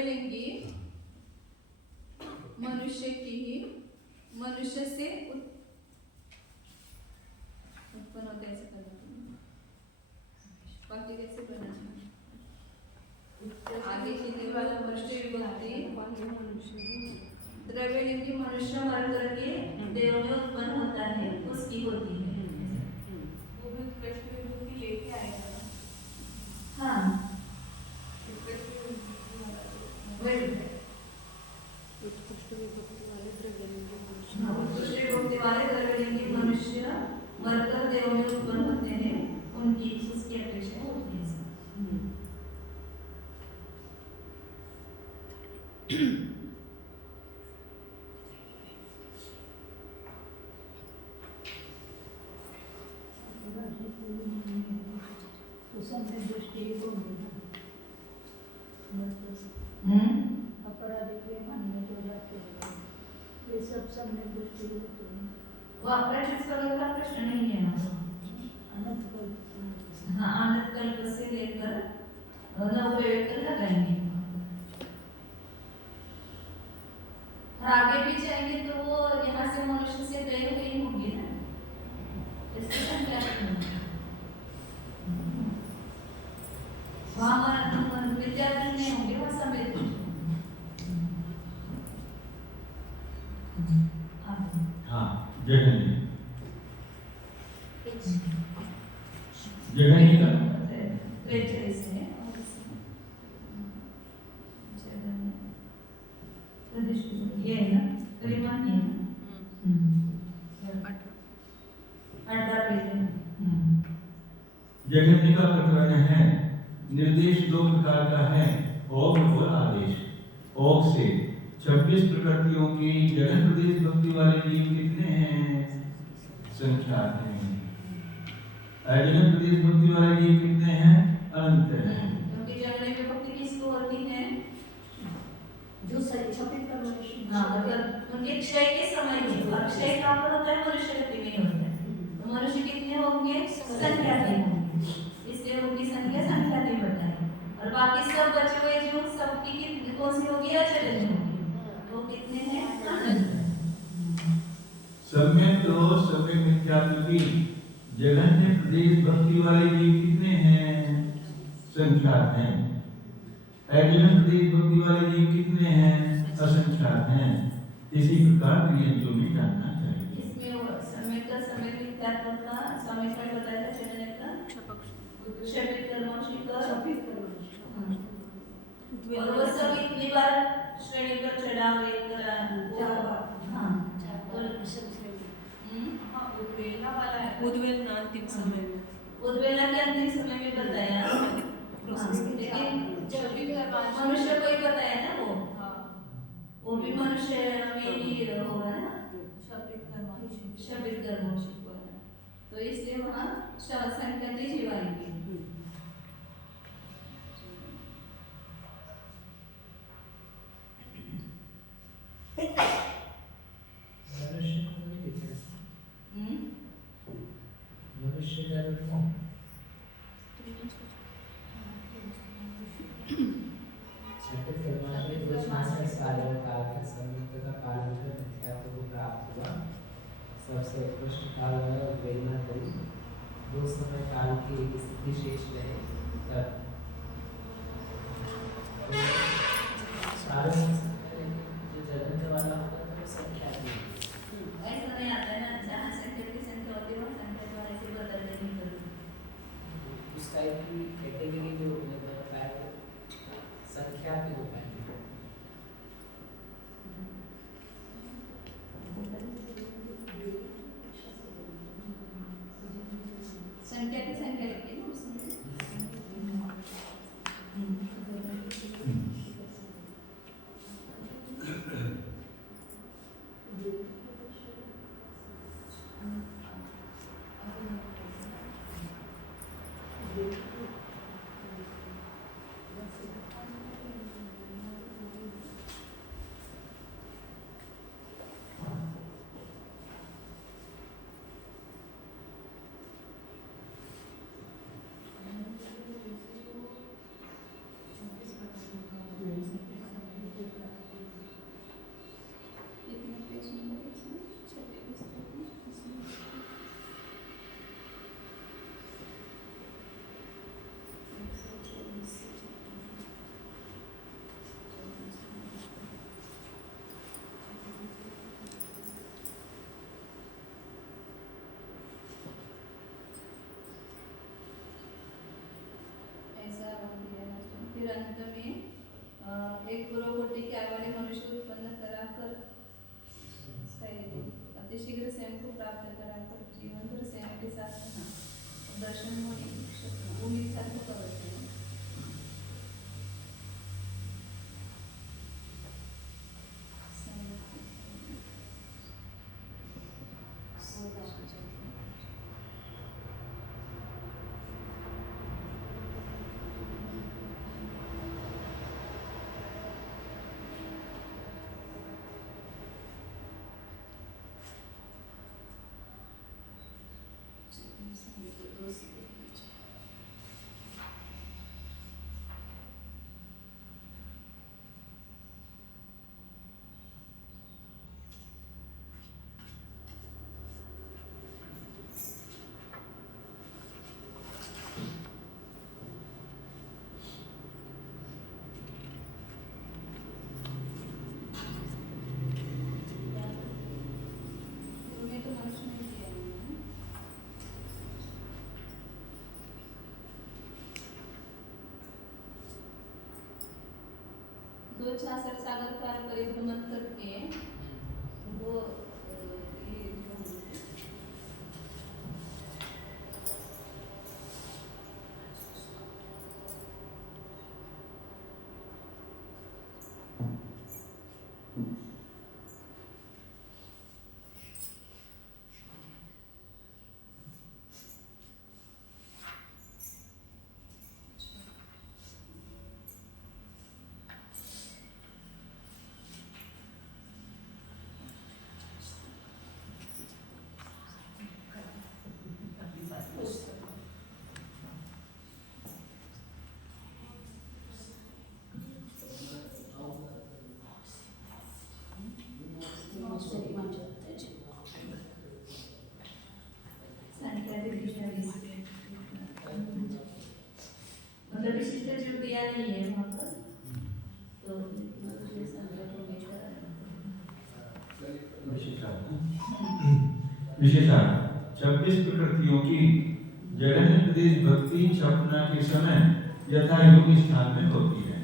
द्रव्यलिंगी मनुष्य की ही मनुष्य से उत्पन्न होते ऐसे करना वाक्य कैसे बनाना आगे सीधे वाला मनुष्य विभक्ति द्रव्यलिंगी मनुष्य मर करके देव में उत्पन्न होता है उसकी होती है वो भी कृष्ण विभक्ति लेके आएगा ना हाँ उत्कृष्ट विभक्ति वाले द्रव्यलिंगी मनुष्य मरकर देव में उत्पन्न होते हैं उनकी उसकी अपेक्षा होती है अपराधी के मानने को जाते हैं ये सब समय दृष्टि वो अपराध का प्रश्न नहीं है अनंत कल्प हाँ अनंत कल्प से लेकर नवप्रयोग तक लगाएंगे और आगे भी जाएंगे तो वो यहाँ से मनुष्य से गए हुए होंगे ना इसकी संख्या वहाँ विद्यार्थी नहीं होंगे वहाँ समय हाँ जगन्य जगन्य का ये है ना परिमाण है ना 18 पेज है जगन्य का प्रकरण है निर्देश दो प्रकार का है ओम और आदेश ओम से 26 प्रकृतियों की जगन प्रदेश भक्ति वाले जीव कितने हैं संख्या है जगन प्रदेश भक्ति वाले जीव कितने हैं अनंत हैं क्योंकि जगन में भक्ति किसको होती है जो सचित कर हाँ मतलब उनके क्षय के समय में और क्षय कहाँ पर होता है मनुष्य गति में होता है तो मनुष्य कितने होंगे संख्या के होंगे इसलिए उनकी संख्या संख्या के बताए और बाकी सब बचे हुए जो सबकी कितनी कौन सी होगी अचल होगी वो कितने हैं सम्यक तो सम्यक मिथ्यात्व जगन्य प्रदेश भक्ति वाले जीव कितने हैं संख्यात हैं अजगन प्रदेश भक्ति वाले जीव कितने हैं असंख्यात हैं इसी प्रकार प्रियंजों में जानना चाहिए इसमें वो समय का समय मिथ्यात्व का समय का बताया था चलने का शपित कर्मों का और वो सब इतनी बार श्रेणी पर चढ़ा हुए उद्वेलना वाला है उद्वेलना अंतिम समय में उद्वेलना के अंतिम समय में बताया लेकिन जब भी मनुष्य को ही बताया ना वो भी मनुष्य में ही होगा ना शपित कर्मों तो इसलिए वहाँ संख्या जीव आएगी सबसे उत्कृष्ट काल है उद्वेलना करी दो समय काल की एक स्थिति शेष रहे तब सारे जो जगत वाला होगा तो संख्या की ऐसा नहीं आता है ना जहाँ संख्या की संख्या होती है वहाँ संख्या जो ऐसे बदलने नहीं करूँ उस टाइप की कैटेगरी जो बताया संख्या के रूप में संख्या की संख्या लिखी ना उसमें एक पूर्व कोटि के आगे वाले मनुष्य उत्पन्न कराकर अतिशीघ्र स्वयं को प्राप्त कराकर जीवन भर स्वयं के साथ दर्शन उम्मीद साथ करते हैं। दो 66 सागर का परिभ्रमण करके वो ये मतलब विशिष्ट जो दिया नहीं है वहाँ पर तो विशेषार्थ 26 प्रकृतियों की जगन्य प्रदेश भक्ति छपना के समय यथा योग स्थान में होती है।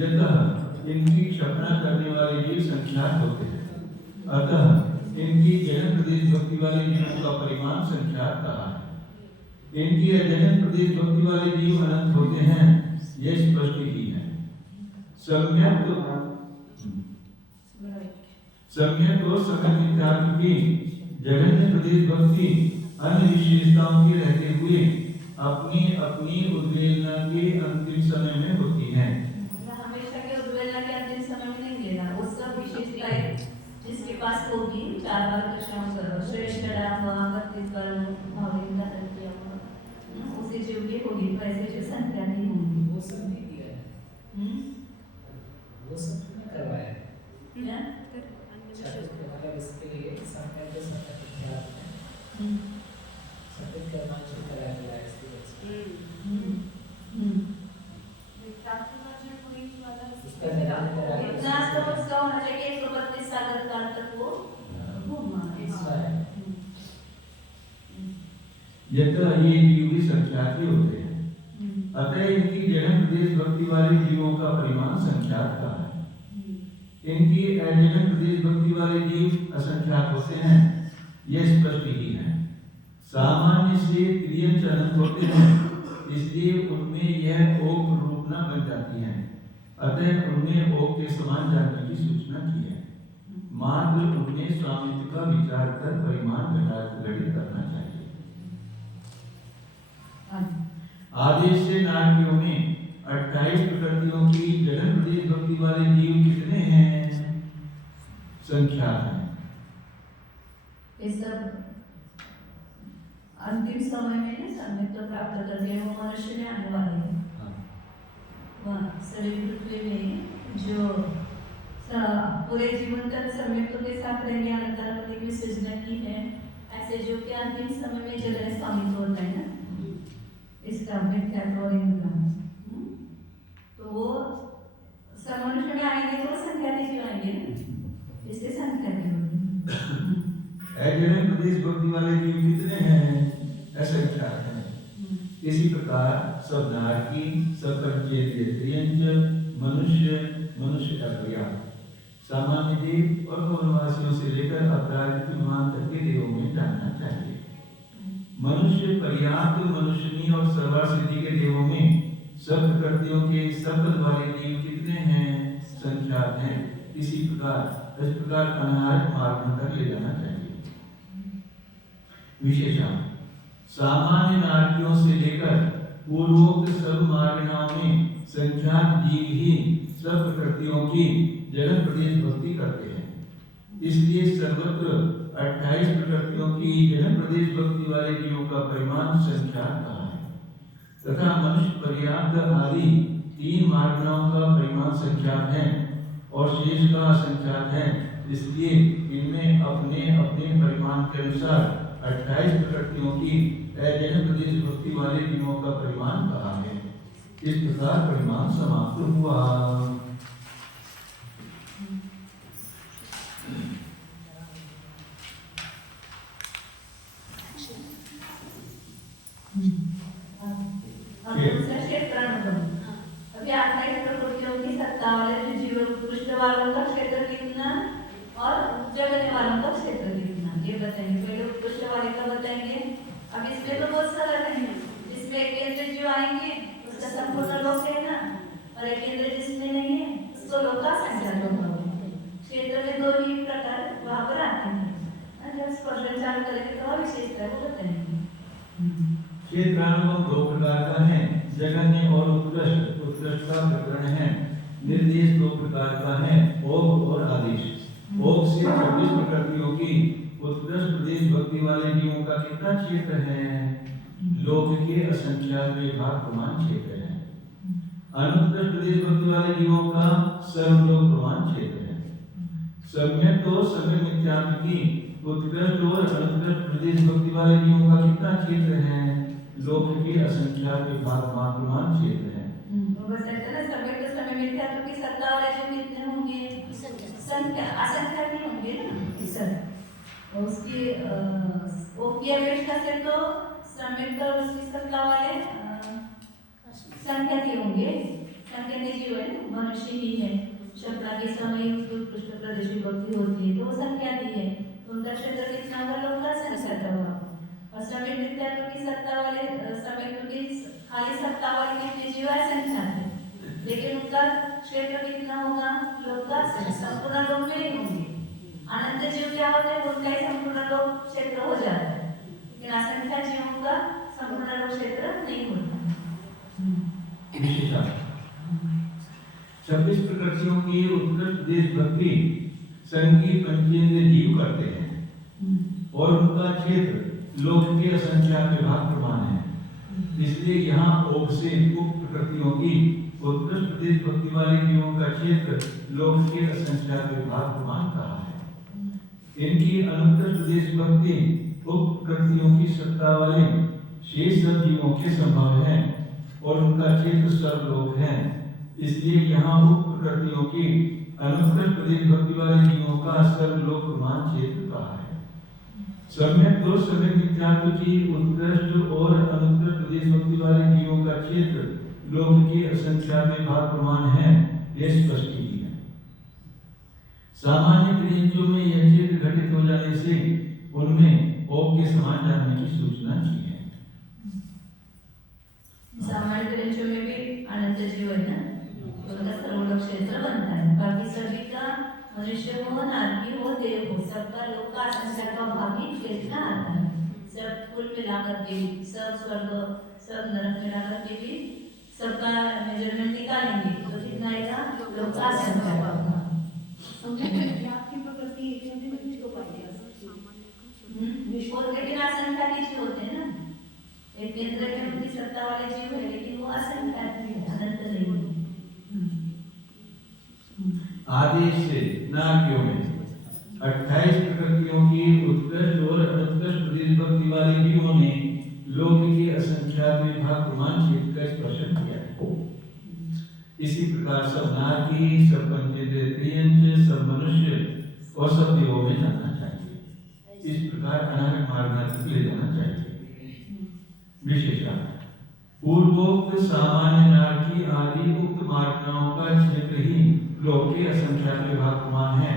यतः इनकी क्षपना करने वाले जीव संख्यात होते हैं, अतः इनकी जगन प्रदेश भक्ति वाले जीवों का परिमाण संख्यात कहा है। इनकी जगन प्रदेश भक्ति वाले जीव अनंत होते हैं, यह स्पष्ट ही है। सम्यक तो सकल विद्यार्थी की जगन्य प्रदेश भक्ति अन्य विशेषताओं के रहते हुए अपनी अपनी उद्वेलना के अंतिम समय में होती है। हमेशा के उद्वेलना के अंतिम समय में नहीं लेना, वो सब विशेषताएं जिसके पास होगी 4 बार कृष्ण करो श्रेष्ठ भक्ति करो भाविक किया उसी जीव की होगी, वैसे जो संख्या नहीं होगी। वो सब नहीं दिया है, वो सब नहीं करवाया है। क्या मतलब इसके लिए संख्या के समय विद्यार्थ में सत्य कर्म से कराया गया है इसकी वजह से। इसका निर्माण कराया गया इतना तो उसका होना चाहिए 132 सागर काल तक वो घूमना है। यतः ये जीव भी संख्यात ही होते हैं, अतः इनकी जगन प्रदेश भक्ति वाले जीवों का परिमाण संख्यात का है। इनकी जगन प्रदेश भक्ति वाले जीव असंख्यात होते हैं, यह स्पष्ट ही है। सामान्य से त्रियंच अनंत होते हैं, इसलिए उनमें यह ओम रूपना बन जाती है, अतः उनमें ओम के समान जानने की सूचना की है। मात्र उनमें स्वामित्व का विचार कर परिमाण घटाघटी करना चाहिए। आदेश से नाट्यों में 28 प्रकृतियों की जगन प्रदेश भक्ति वाले जीव कितने हैं? संख्यात हैं। ये सब अंतिम समय में ना सामित्व प्राप्त करके वो मनुष्य में आने वाले हैं। वह शरीर पृथ्वी में जो पूरे जीवन तक सामित्व के साथ रहेंगे, अनंतरपति की सृजना की है, ऐसे जो कि अंतिम समय में जगह स्वामित्व होता है ना, इसका तो वो सब मनुष्य में आएंगे तो संख्या नहीं आएंगे ना, इससे संख्या नहीं होगी। जगन प्रदेश भक्ति वाले जीव कितने हैं? असंख्यात हैं। इसी प्रकार सब नारकी, सब त्रियंच, मनुष्य, मनुष्य का पर्याप्त सामान्य देव और भवनवासियों से लेकर अपराध विमान तक के देवों में जानना चाहिए। मनुष्य पर्याप्त मनुष्यनी और सर्वा सिद्धि के देवों में सब प्रकृतियों के सब पद वाले जीव कितने हैं? संख्यात हैं। इसी प्रकार इस प्रकार अनाहत मार्ग तक ले जाना चाहिए। विशेषण सामान्य नारकियों से लेकर पूर्वोक्त सब मार्गनाओं में संख्यात जीव ही सब प्रकृतियों की जगत प्रदेश भक्ति करते हैं। इसलिए सर्वत्र 28 प्रकृतियों की जगत प्रदेश भक्ति वाले जीवों का परिमाण संख्यात कहा है तथा मनुष्य पर्याप्त आदि 3 मार्गनाओं का परिमाण संख्यात है और शेष का असंख्यात है। इसलिए इनमें अपने अपने परिमाण के अनुसार 28 प्रकृतियों की जगत प्रदेश भक्ति वाले जीवों का परिमाण कहा है। इस प्रकार परिमाण समाप्त हुआ। अभी आपने प्रकृतियों की सत्ता वाले जीव उत्कृष्ट वालों का क्षेत्र कितना और जगने वालों का क्षेत्र कितना ये बताएंगे। पहले उत्कृष्ट वाले का बताएंगे। अब इसमें तो बहुत सारा है। जिसमें एक केंद्र जीव आएंगे उसका संपूर्ण लोक है ना, और एक केंद्र जिसमें नहीं है उसको लोक का संख्या होगा। क्षेत्र में 2 ही प्रकार वहां पर आते हैं। जब स्पर्शन चालू करेंगे तो विशेषता को बताएंगे। क्षेत्रानुगम 2 प्रकार का है, जगन्य और उत्कृष्ट। उत्कृष्ट का प्रकरण है। निर्देश 2 प्रकार का है, ओग और आदेश। ओग से 26 प्रकृतियों की उत्कृष्ट प्रदेश भक्ति वाले जीवों का कितना क्षेत्र है? लोक के असंख्यात विभाग प्रमाण क्षेत्र है। अनुत्कृष्ट प्रदेश भक्ति वाले जीवों का सर्वलोक प्रमाण क्षेत्र है। सम्यक तो सम्यक मिथ्यात्व की उत्कृष्ट और अनुत्कृष्ट प्रदेश भक्ति वाले जीवों का कितना क्षेत्र है? लोक के असंख्यात विभाग प्रमाण क्षेत्र है। बस ऐसा ना सम्यक तो सम्यक मिथ्यात्व की सत्ता वाले जो कितने होंगे? संख्या असंख्यात ही होंगे ना। सर उसकी की अपेक्षा से तो सम्यक और उसकी सत्ता वाले संख्या ही होंगे। संख्या के जीव है ना, मनुष्य ही है। शब्दा के समय उत्कृष्ट प्रदेश भक्ति होती है तो वो संख्या दी है। उनका क्षेत्र कितना होगा? लोक का संख्या होगा। और समय मिथ्यात्व की सत्ता वाले समय की खाली सत्ता वाले कितने जीव है? संख्या है, लेकिन उनका क्षेत्र कितना होगा? लोक का संपूर्ण लोक में नहीं होंगे। अनंत जीव क्या होते हैं? उनका ही संपूर्ण लोक क्षेत्र हो जाता है, लेकिन असंख्य जीवों का संपूर्ण लोक क्षेत्र नहीं होता। 26 प्रकृतियों की उत्कृष्ट देश भक्ति संगी पंचेंद्रिय जीव करते हैं और उनका क्षेत्र लोक के असंख्यात विभाग प्रमाण है। इसलिए यहाँ ओग से उप प्रकृतियों की उत्कृष्ट प्रदेश भक्ति वाले जीवों का क्षेत्र लोक के असंख्यात विभाग प्रमाण कहा है। इनकी अनुत्कृष्ट प्रदेश भक्ति उप प्रकृतियों की सत्ता वाले शेष सब जीवों के संभव है और उनका क्षेत्र सर्वलोक है। इसलिए यहाँ उप प्रकृतियों की अनुत्कृष्ट प्रदेश भक्ति वाले जीवों का सर्वलोक प्रमाण क्षेत्र कहा है। सम्यक तो सम्यक मिथ्यात्व की उत्कृष्ट और अनुत्कृष्ट प्रदेश भक्ति वाले जीवों का क्षेत्र लोक के असंख्यात विभाग प्रमाण है, यह स्पष्ट ही है। सामान्य त्रियंजों में यह क्षेत्र घटित हो जाने से उनमें ओग के समान जानने की सूचना की है। सामान्य त्रियंजों में भी अनंत जीव है ना, उनका सर्वलोक क्षेत्र बनता है। बाकी सभी का मनुष्य हो, नारकी हो, देव हो, सबका लोक का असंख्यात का भाग ही क्षेत्र आता है। सब कुल मिलाकर के सब स्वर्ग सब नरक मिलाकर के भी सबका मेजरमेंट निकालेंगे तो कितना आएगा? लोक का असंख्यात का भाग। आपकी प्रकृति किसको पाएगा? और लेकिन असंख्यात ही जीव होते हैं ना। एक केंद्र में उनकी सत्ता वाले जीव है, लेकिन वो असंख्यात है, अनंत नहीं है। आदेश से नारकियों में 28 प्रकृतियों की उत्कृष्ट और अनुत्कृष्ट प्रदेश भक्ति वाले जीवों ने लोक के असंख्यात विभाग प्रमाण क्षेत्र का स्पर्शन किया है। इसी प्रकार सब नारकी, सब पंचेंद्रिय त्रियंज, सब मनुष्य और सब देवों में जाना चाहिए। इस प्रकार अनाहत मार्ग ले जाना चाहिए। विशेषण पूर्वोक्त सामान्य नारकी आदि उक्त मार्गनाओं का क्षेत्र ही लोक के असंख्यात विभागमान हैं,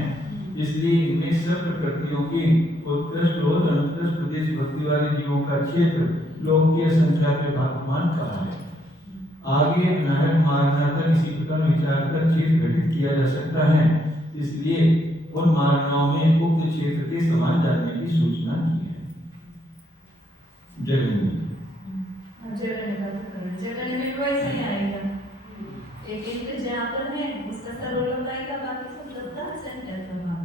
इसलिए इनमें सब प्रकृतियों की उत्कृष्ट और अनुत्कृष्ट प्रदेश भक्ति वाले जीवों का क्षेत्र लोक के असंख्यात विभागमान कहा है। आगे अनाहत मारना तक इसी प्रकार विचार कर क्षेत्र गठित किया जा सकता है, इसलिए उन मारणाओं में उक्त क्षेत्र के समान जानने की सूचना की है। जगह में वैसा ही आएगा, एक इंद्र जहाँ पर है उसका सर्वलोकाई का बाकी सब लगता है सेंटर का भाग।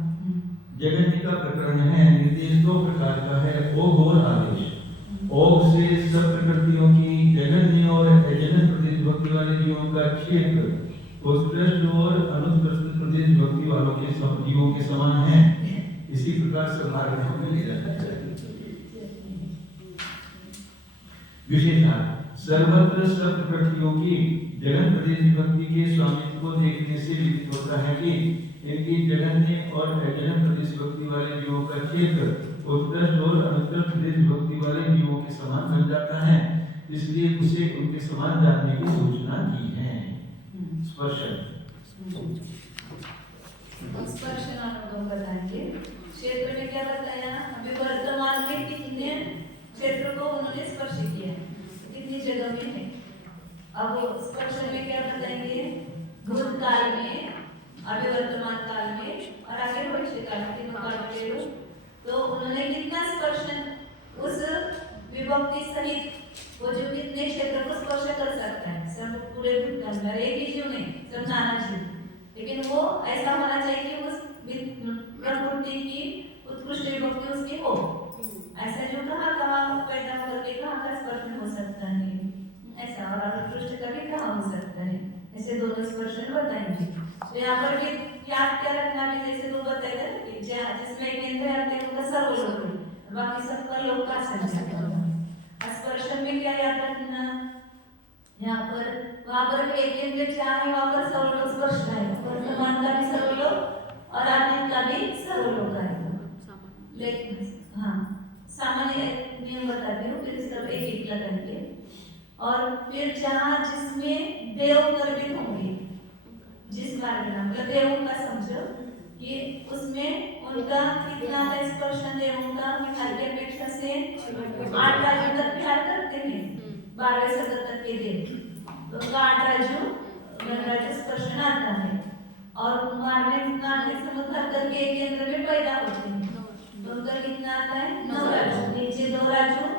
जगन्य का प्रकरण है, निर्देश दो प्रकार का है, ओघ और आदेश। ओघ से सब प्रकृतियों की जगन्य और अजगन्य प्रदेश भक्ति वाले जीवों का क्षेत्र उत्कृष्ट और अनुत्कृष्ट प्रदेश भक्ति वालों के सब जीवों के समान है, इसी प्रकार समारोह में लिया जाता है। विशेषण सर्वत्र सब प्रकृतियों की जगन प्रदेश भक्ति के स्वामित्व को देखने से विदित होता है कि इनकी जगन्य और अजगन्य प्रदेश भक्ति वाले जीवों का क्षेत्र उत्कृष्ट और अनुत्कृष्ट प्रदेश भक्ति वाले जीवों के समान बन जाता है, इसलिए उसे उनके समान जानने की सूचना की है। स्पर्शन अनुभव बताएंगे। क्षेत्र में क्या बताया, अभी वर्तमान में कितने क्षेत्र को उन्होंने स्पर्श किया, कितनी जगह में है। अब स्पर्शन में क्या बताएंगे, भूतकाल में, अभी वर्तमान काल में और आगे भविष्य काल में, तीनों काल में तो उन्होंने कितना स्पर्शन उस विभक्ति सहित वो जो कितने क्षेत्र को स्पर्श कर सकता है, सब पूरे भूतकाल में, एक ही जीव नहीं, सब नाना जीव, लेकिन वो ऐसा होना चाहिए कि उस प्रकृति की उत्कृष्ट विभक्ति उसकी हो। ऐसा जो कहाँ पैदा होकर के कहाँ स्पर्शन हो सकता है, ऐसा, और उत्कृष्ट का भी कहाँ हो सकता है, ऐसे दोनों स्पर्शन बताएंगे। तो यहाँ पर भी याद क्या रखना भी, जैसे दो बताए थे कि जिसमें एक इंद्र है उनका सर्वलोक, बाकी सबका लोक का संचार। स्पर्शन में क्या याद रखना, यहाँ पर वहाँ पर एक इंद्र चाहे वहाँ पर सर्वलोक स्पर्श है, वर्तमान का भी सर्वलोक और आत्मिक का भी सर्वलोक आएगा। लेकिन हाँ, सामान्य नियम बताती हूँ, फिर सब एक एक लगाएंगे। और फिर जहाँ जिसमें देव गर्भित होंगे, जिस मार्ग नाम मतलब देवों का समझो कि उसमें उनका कितना स्पर्शन देवों का विहार की अपेक्षा से 8 राज्यों तक विहार करते हैं, 12वें सदर तक के देव, तो उनका 8 राज्यों स्पर्शन आता है। और मार्ग समुद्र करके एक केंद्र में पैदा होते हैं, तो उनका कितना आता है, 9 राज्यों, नीचे 2 राज्यों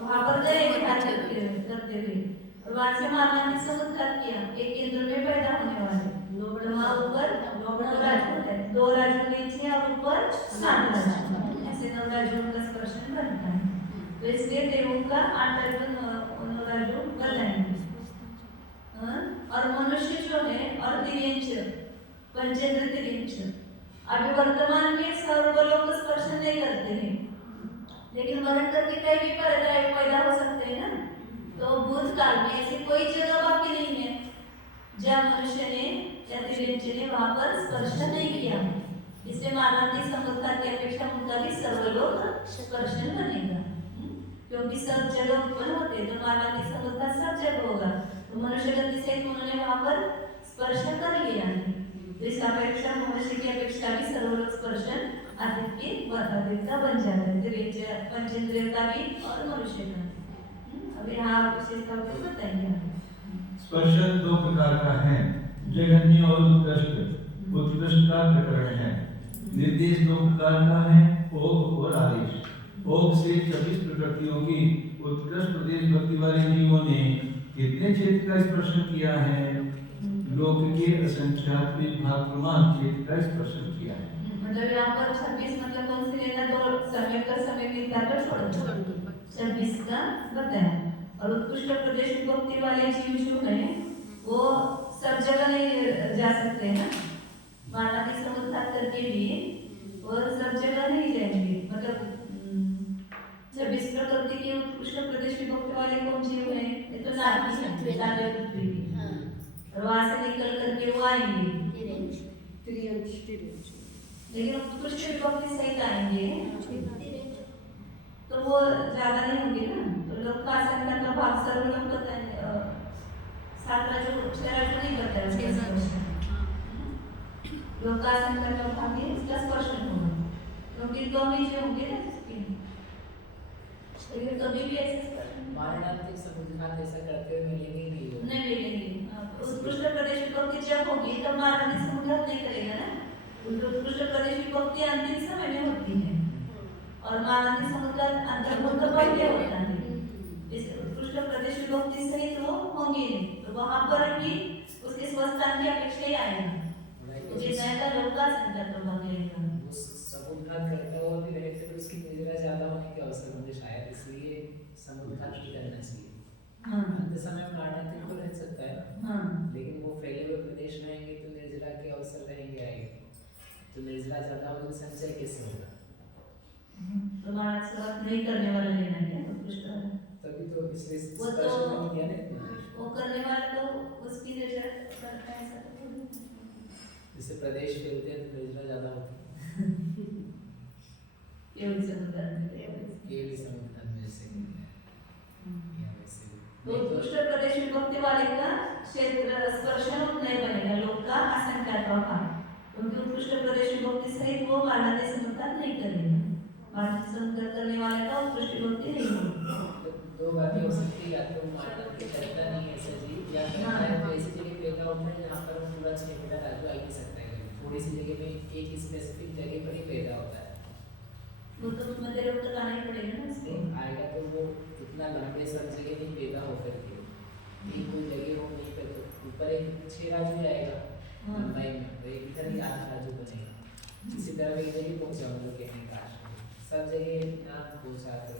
वहां पर गए विहार करते हुए, और वहां से मार्ग ने समुद्र किया, एक केंद्र में पैदा होने वाले वहाँ ऊपर 2 राज्यों है, 2 राज्यों नीचे और ऊपर 7 राज्यों, ऐसे 9 राज्यों का स्पर्शन बनता है। तो इसलिए देवों का 8 राज्यों बताएंगे। और मनुष्य जो है और दिव्यांश, पंचेंद्र दिव्यांश, अभी वर्तमान में सर्वलोक स्पर्शन नहीं करते हैं, लेकिन मरण करके कहीं भी पैदा हो सकते हैं ना। तो भूतकाल में ऐसी कोई जगह बाकी नहीं है जहाँ मनुष्य ने या दिव्यांश ने वहाँ पर स्पर्शन नहीं किया, इसलिए मानव समुद्र की अपेक्षा उनका भी सर्वलोक स्पर्शन बनेगा, क्योंकि सब जगह उत्पन्न होते तो मानव समुद्र सब जगह होगा, तो मनुष्य गति से उन्होंने वहाँ पर स्पर्शन कर लिया है, तो इस अपेक्षा मनुष्य की अपेक्षा भी सर्वलोक स्पर्शन आदित्य का बन जाता है, पंचेंद्रिय का भी और मनुष्य का। अब यहाँ विशेषता को बताएंगे। स्पर्शन 2 प्रकार का है, जगन्य और उत्कृष्ट। उत्कृष्ट का प्रकरण है, निर्देश 2 प्रकार का है, ओघ और आदेश। ओघ से 26 प्रकृतियों की उत्कृष्ट प्रदेश भक्ति वाले जीवों ने कितने क्षेत्र का स्पर्शन किया है, लोक के असंख्यात विभागमान क्षेत्र का स्पर्शन किया है। मतलब यहाँ पर 26 मतलब कौन से लेना, 2 समय का समय मिलकर छोड़ दो, 26 का बताया। और उत्कृष्ट प्रदेश भक्ति वाले जीव जो हैं वो सब जगह नहीं जा सकते ना, माना कि समुद्र करके भी वो सब जगह नहीं जाएंगे, मतलब 26 प्रकृति के उत्कृष्ट प्रदेश भक्ति वाले कौन जीव हैं, ये तो नारी पृथ्वी, और वहां से निकल करके वो आएंगे, लेकिन उत्कृष्ट भक्ति सहित आएंगे तो वो ज्यादा नहीं होंगे ना। तो लोग का संख्या का भाग सर्वलोक बताएंगे, 7 राज्यों 6 राज्यों नहीं बताया, लोकासन का भाग है, इसका स्पर्शन होगा, क्योंकि दो नीचे होंगे ना स्किन, लेकिन कभी भी ऐसे स्पर्शन मारणांतिक समुद्रघात ऐसा करते हुए मिलेंगे ही नहीं वो। नहीं मिलेंगे। उत्कृष्ट प्रदेश विभक्ति जब होगी तब मारणांतिक समुद्रघात नहीं करेगा ना। उत्कृष्ट प्रदेश विभक्ति अंतिम समय में होती है और मारणांतिक समुद्रघात अंतर्मुख तो पहले होता है। इस उत्कृष्ट प्रदेश विभक्ति सहित वो होंगे नहीं, तो वहां पर भी उसके स्वस्थान की अपेक्षा ही आएगी। मुझे नया का लोकासन का प्रभाव लगेगा। वो समुद्रघात करता हुआ भी रहे तो उसकी निद्रा ज्यादा होने के अवसर होंगे शायद, इसलिए समुद्रघात नहीं करना चाहिए। हाँ अंत समय में मारणांतिक तो रह सकता है, हाँ, लेकिन वो फैले हुए प्रदेश में रहेंगे तो निर्जरा के अवसर रहेंगे आएंगे, तो निर्जरा ज्यादा होगी, संचय कैसे होगा? तो मारणांतिक समुद्रघात नहीं करने वाला लेना है उत्कृष्ट, तभी तो इसलिए वो तो स्पर्श नहीं किया ना। वो करने वाला तो उसकी निर्जरा करता है, ऐसा तो थोड़ी है। जैसे प्रदेश फैलते हैं तो निर्जरा ज्यादा होती है, केवल समुद्रघात में केवल समुद्रघात में जैसे या वैसे तो उत्कृष्ट प्रदेश विभक्ति वाले का क्षेत्र स्पर्शन नहीं बनेगा, लोक का आशंका का भाग, क्योंकि उत्कृष्ट प्रदेश विभक्ति सहित वो मारणांतिक समुद्रघात नहीं करेगा। मारणांतिक समुद्रघात करने वाले का उत्कृष्ट विभक्ति नहीं होगी। दो बातें हो सकती है, या तो मारणांतिक करता नहीं है सजी, या करता है तो ऐसी जगह पैदा होता है जहाँ पर हम पूरा 6 महीना राजू आ ही नहीं सकता है, थोड़ी सी जगह में एक स्पेसिफिक जगह पर ही पैदा होता है, वो तो उसमें देर तक आना ही पड़ेगा ना उसके। आएगा तो वो इतना लंबे सब जगह नहीं पैदा होकर के एक कोई जगह हो नहीं पे तो ऊपर एक 6 राजू आएगा लंबाई में, तो एक इधर ही 8 राजू बनेगा। इसी तरह एक जगह पहुंचा हम लोग कहने का सब जगह ना पहुंचा कर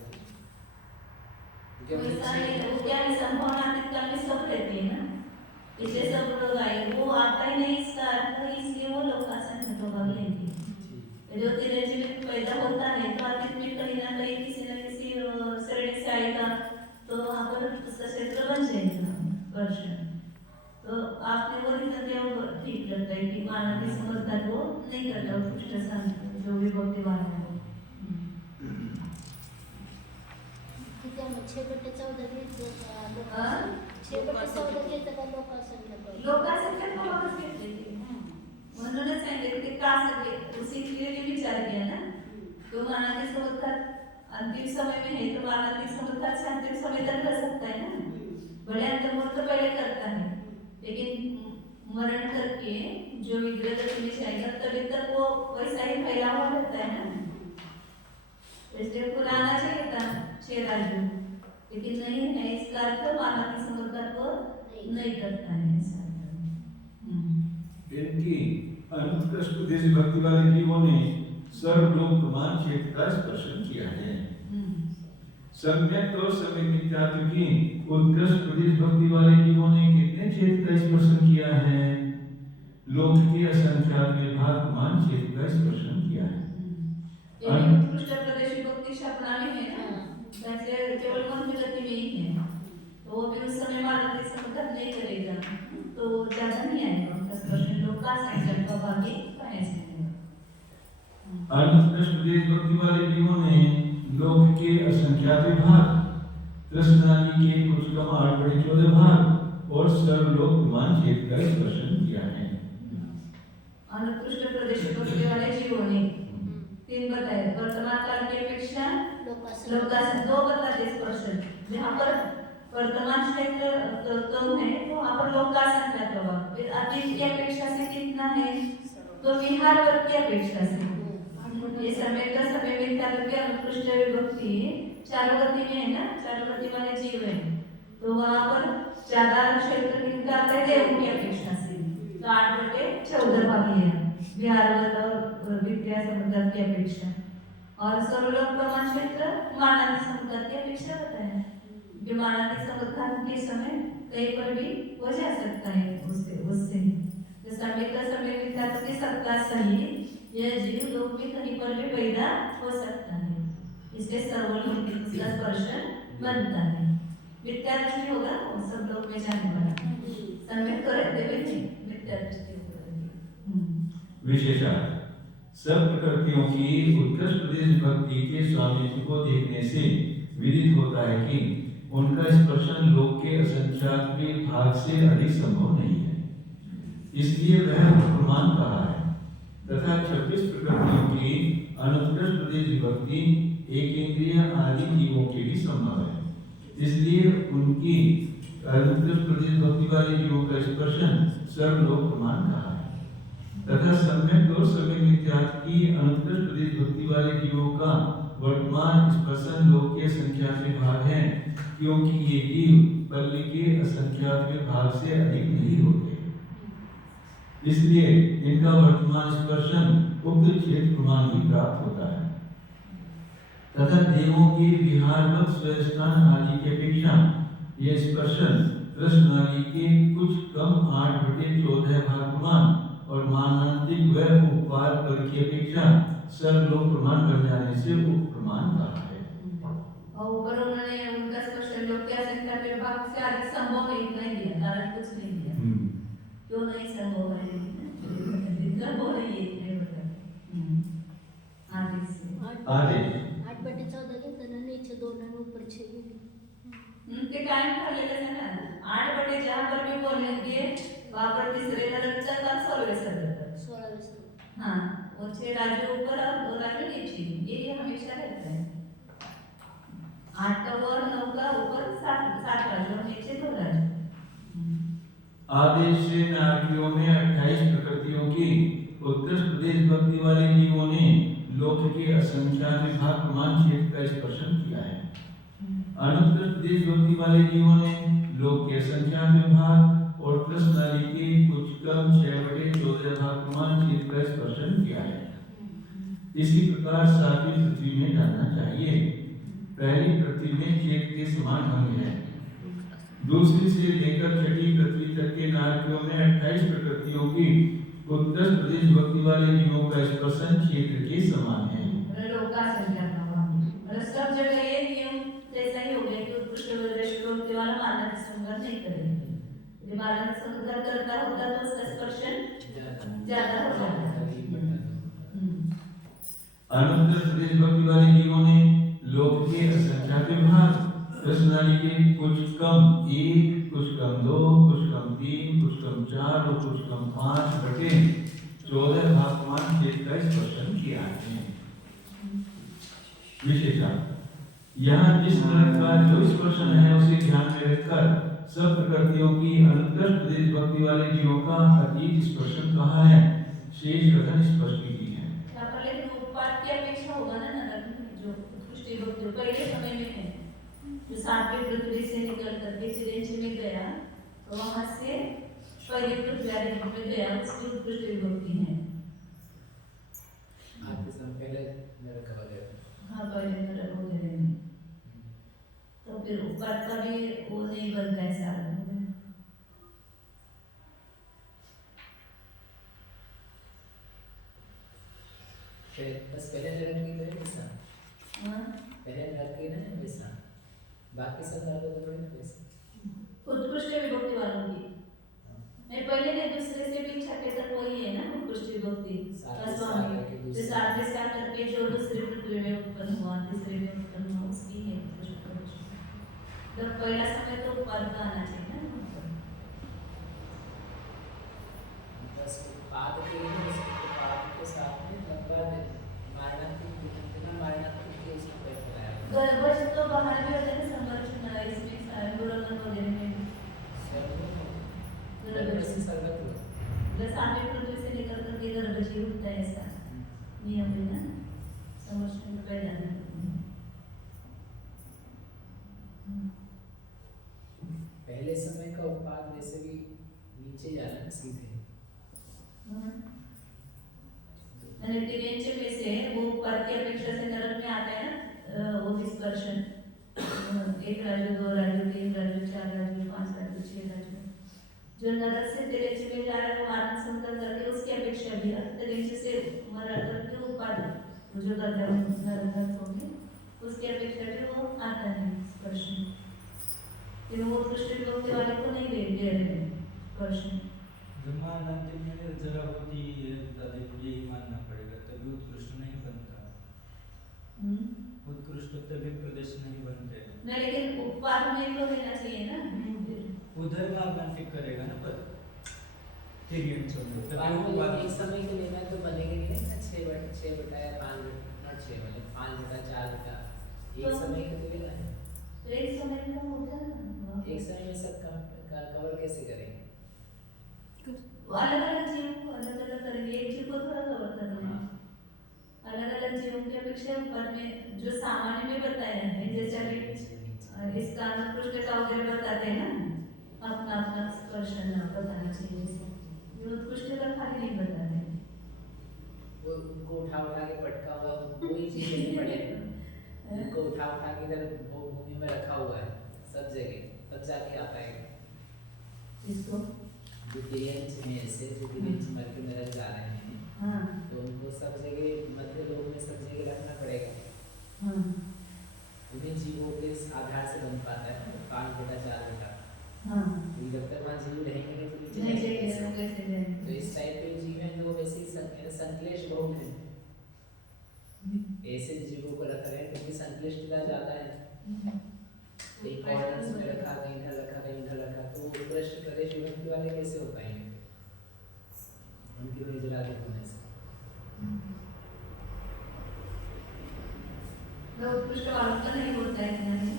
वैसा नहीं है, वो क्या है संभावनात्मक काल में सब रहते हैं ना, इसलिए सब लोग आए, वो आता ही नहीं इसका अर्थ, इसलिए वो लोकासन में तो भाग लेंगे। जो तेरे जीवन पैदा होता है तो अतीत में कहीं ना कहीं किसी न किसी श्रेणी से आएगा, तो वहाँ पर उसका क्षेत्र बन जाएगा वर्षन। तो आपने वो रीजन दिया वो ठीक लगता है कि मानवीय समझदार वो नहीं करता उत्कृष्ट सन जो भी भक्ति वाला है। लोकासन का भाग घेतले म्हणूनच सांगितले की का सगळे उसी क्लियरली विचार किया ना, तो मानवीय समुद्रघात अंतिम समय में है तो मानवीय समुद्रघात से अंतिम समय तक कर सकता है ना, भले अंतर्मुख तो पहले करता है, लेकिन मरण करके जो विग्रह गति में जाएगा तभी तक वो वैसा ही फैला हुआ रहता है ना। इसलिए पुराना चाहिए था 6 राजू, लेकिन नहीं है, इसका अर्थ मानवीय समुद्रघात को नहीं करता है ऐसा। इनकी अनुत्कृष्ट प्रदेश भक्ति वाले जीवों ने सर्वलोक प्रमाण क्षेत्र का स्पर्शन किया है। सम्यक और सम्यक मिथ्यात्व की उत्कृष्ट प्रदेश भक्ति वाले जीवों ने कितने क्षेत्र का स्पर्शन किया है? लोक के असंख्यात विभाग प्रमाण क्षेत्र का स्पर्शन किया है। उत्कृष्ट प्रदेश विभक्ति सपना में है ना, वैसे केवल मन में गति में ही है, तो वो भी उस समय मानवीय समुद्रघात नहीं करेगा, तो ज्यादा नहीं आएगा उनका स्पर्शन, लोक का संख्या का भाग ही ऐसे है। अनुत्कृष्ट प्रदेश भक्ति वाले जीवों ने लोक के असंख्यात विभाग, तृष्णादि के कुछ कम 8 बड़े 14 भाग और सर्वलोक प्रमाण क्षेत्र का स्पर्शन किया है। अनुत्कृष्ट प्रदेश भक्ति वाले जीवों ने 3 बताए, वर्तमान काल की अपेक्षा लोकासन 2 बताते स्पर्शन, जहाँ पर वर्तमान क्षेत्र कम है तो वहाँ पर लोकासन का प्रभाव, फिर अतीत की अपेक्षा से कितना है तो विहार वर्ग की अपेक्षा से, ये समय का समय मिथ्यात्व की अनुत्कृष्ट विभक्ति चारों गति में है ना, चारों गति वाले जीव है, तो वहाँ पर ज्यादा क्षेत्र किनका आता है देवों की अपेक्षा से, तो 8/14 भाग लिया विहार वर्ग और विद्या समुद्र की अपेक्षा, और सर्वलोक प्रमाण क्षेत्र मानवीय समुद्र की अपेक्षा बताया, जो मानवीय समुद्र के समय कहीं पर भी हो जा सकता है उससे तो समय का समय मिथ्यात्व की सत्ता सही यह जीव लोक में कहीं पर भी पैदा हो सकता है, इसलिए सर्वलोक उसका स्पर्शन बनता है। मिथ्या दृष्टि होगा वो सब लोग में जाने वाला, समय तो रहते हुए नहीं मिथ्या दृष्टि होगा। विशेषार्थ सब प्रकृतियों की उत्कृष्ट प्रदेश भक्ति के स्वामित्व को देखने से विदित होता है कि उनका स्पर्शन लोक के असंख्यात के भाग से अधिक संभव नहीं है, इसलिए वह प्रमाण कहा है। तथा 26 प्रकृतियों की अनुत्कृष्ट प्रदेश विभक्ति एक इंद्रिय आदि जीवों के भी संभव है। इसलिए उनकी अनुत्कृष्ट प्रदेश विभक्ति वाले जीवों का स्पर्शन सर्वलोक प्रमाण कहा है। तथा सम्यक और सम्यक मिथ्यात्व की अनुत्कृष्ट प्रदेश विभक्ति वाले जीवों का वर्तमान स्पर्शन लोक के संख्यात्मक भाग है, क्योंकि ये जीव पल्ली के असंख्यात्मक भाग से अधिक नहीं होते, इसलिए इनका वर्तमान स्पर्शन उक्त क्षेत्र प्रमाण ही प्राप्त होता है। तथा देवों के विहारवत स्वस्थान आदि की अपेक्षा यह स्पर्शन रसनाली के कुछ कम 8/14 भाग प्रमाण और मानांतिक व उपपाद पद की अपेक्षा सर्वलोक प्रमाण बन जाने से उप प्रमाण कहा है। और ऊपर उन्होंने उनका स्पर्शन लोग क्या संख्या के भाग से अधिक संभव नहीं दिया, कारण कुछ नहीं दिया। क्यों नहीं संभव है? इतना बोल रही है इतने बता आदेश से 8/14 घेतलं ना, नीचे 2 आणि ऊपर 6 गेली। ते काय ठरलेलं आहे ना, 8 जहाँ पर भी बोलेंगे वहाँ पर तीसरे नरक का 16वें सदस्य 16वें सदस्य। हाँ, और 6 राज्यों ऊपर और 2 राज्यों नीचे, ये हमेशा रहता है। 8 का ऊपर 9 का ऊपर 7 राज्यों और नीचे 2 राज्य। आदेश से नारकियों में 28 प्रकृतियों की उत्कृष्ट प्रदेश भक्ति वाले जीवों ने लोक के असंख्यात भाग प्रमाण क्षेत्र का स्पर्शन किया है। अनुत्कृष्ट प्रदेश भक्ति वाले जीवों ने लोक के असंख्यात भाग और कृष्णाली के कुछ कम 6/14 भाग प्रमाण क्षेत्र का स्पर्शन किया है। इसी प्रकार 7वीं पृथ्वी में जानना चाहिए। पहली पृथ्वी में क्षेत्र के समान भंग है। दूसरी से लेकर 6वीं पृथ्वी तक के नारकियों में 28 प्रकृतियों की उत्कृष्ट प्रदेश भक्ति वाले जीवों का स्पर्शन क्षेत्र के समान है। सब जगह ये नियम जैसा ही हो गया कि उत्कृष्ट प्रदेश भक्ति वाला मानव संगत नहीं करेंगे। यदि मानव संगत करता होता तो उसका स्पर्शन ज्यादा हो जाता है। अनुत्कृष्ट प्रदेश भक्ति वाले जीवों ने लोक के असंख्यात भाग कृष्णाली के कुछ कम 1, कुछ कम 2, कुछ कम 3, कुछ कम 4 और कुछ कम 5/14 भाग प्रमाण क्षेत्र का स्पर्शन किया है। विशेषण यहाँ जिस नरक का जो स्पर्शन है उसे ध्यान में रखकर सब प्रकृतियों की अनुत्कृष्ट प्रदेश भक्ति वाले जीवों का अतीत स्पर्शन कहा है, शेष कथन स्पष्ट की है। यहाँ पर लेकिन उत्पाद की अपेक्षा होगा ना नरक जो उत्कृष्ट भक्ति पहले समय में है, जो 7वीं पृथ्वी से निकल करके सिरेंज में गया तो वहां से पहले पृथ्वी में गया, उसकी उत्कृष्ट भक्ति है। आपके समय पहले नरक वगैरह, हाँ पहले नरक वगैरह में, तो फिर ऊपर का भी वो नहीं बनता है सारा। बस पहले नरक की है वैसा, पहले नरक की ना वैसा, बाकी सब नरक तो थोड़ी वैसा। उत्कृष्ट विभक्ति वालों की मैं पहले ने दूसरे से भी 6 तक वही है ना, उत्कृष्ट विभक्ति स्वामी जो 7 से करके जो दूसरे पृथ्वी में उत्पन्न हुआ, तीसरे में उत्पन्न हुआ, उसकी है तो पहला समय तो ऊपर का आना चाहिए ना। बस पाद के साथ में लगभग मारणात्मक के उसमें बताया गर्भज तो बाहर भी होता है संरक्षण है, इसमें गुरुकुल वगैरह में गर्भज से सर्वत्र जैसे 7वीं पृथ्वी से निकल करके गर्भज ही होता है, ऐसा नियम है ना संरक्षण पैदा नहीं। पहले समय का उत्पाद वैसे भी नीचे जा रहा है सीधे, मैंने तिरेंच में से वो ऊपर की अपेक्षा से नरक में आता है ना, वो विस्पर्शन 1 राज्य 2 राज्य 3 राज्य 4 राज्य 5 राज्य 6 राज्य, जो नरक से तिरेंच में जा रहा है वो मानव संकर करके उसकी अपेक्षा भी है। तिरेंच से मरा करके उत्पाद जो करता है नरक होंगे उसकी अपेक्षा भी वो आता है स्पर्शन, फिर वो उत्कृष्ट भक्ति वाले को नहीं दे रहे स्पर्शन। ब्रह्मानंद में जरा होती है, यही मानना पड़ेगा तभी उत्कृष्ट नहीं बनता। उत्कृष्ट तभी प्रदेश नहीं बनते ना, लेकिन उपवाद में तो लेना चाहिए ना, उधर मार्गांतिक करेगा ना, पर एक समय के लेना तो बनेगा 6 बटा या 5 बटा 6 मतलब 5 बटा 4 बटा एक तो- समय के लिए ना तो एक समय में होता है ना, एक समय में सब कवर कैसे करेंगे? अलग अलग जीवों को अलग अलग करेंगे, एक जीव को थोड़ा कवर करना है। अलग अलग जीवों की अपेक्षा ऊपर में जो सामान्य में बताया है, जैसे अभी इसका अनुकृष्ट का वगैरह बताते हैं ना, अपना अपना स्पर्शन बताना चाहिए, ये उत्कृष्ट का खाली नहीं बताते। वो उनको उठा के पटका हुआ वही चीज नहीं पड़ेगी ना, उनको उठा के इधर वो भूमि में रखा हुआ है सब जगह, तब जाके आ पाएगा। इसको जो तिरंज में ऐसे जो तिरंज मर के नरक जा रहे हैं, हाँ तो उनको सब जगह मध्य लोक में सब जगह रखना पड़ेगा। हाँ उन्हीं जीवों के आधार से बन पाता है 5 बटा 4 बटा। हाँ तो जब तक वहाँ जीव रहेंगे नहीं तो नीचे नहीं जाएंगे चाहिए कैसे? वो कैसे जाएंगे? तो इस टाइप के जीव हैं जो वैसे ही संश्लेष बहुत है, ऐसे जीवों को रख रहे हैं क्योंकि संश्लेषता ज़्यादा है। एक कॉर्नर्स में रखा, कहीं इधर रखा, कहीं इधर रखा, तो उत्कृष्ट प्रदेश विभक्ति वाले कैसे हो पाएंगे उनकी निजराधिक होने से? उत्कृष्ट वालों का नहीं होता है इतना नहीं।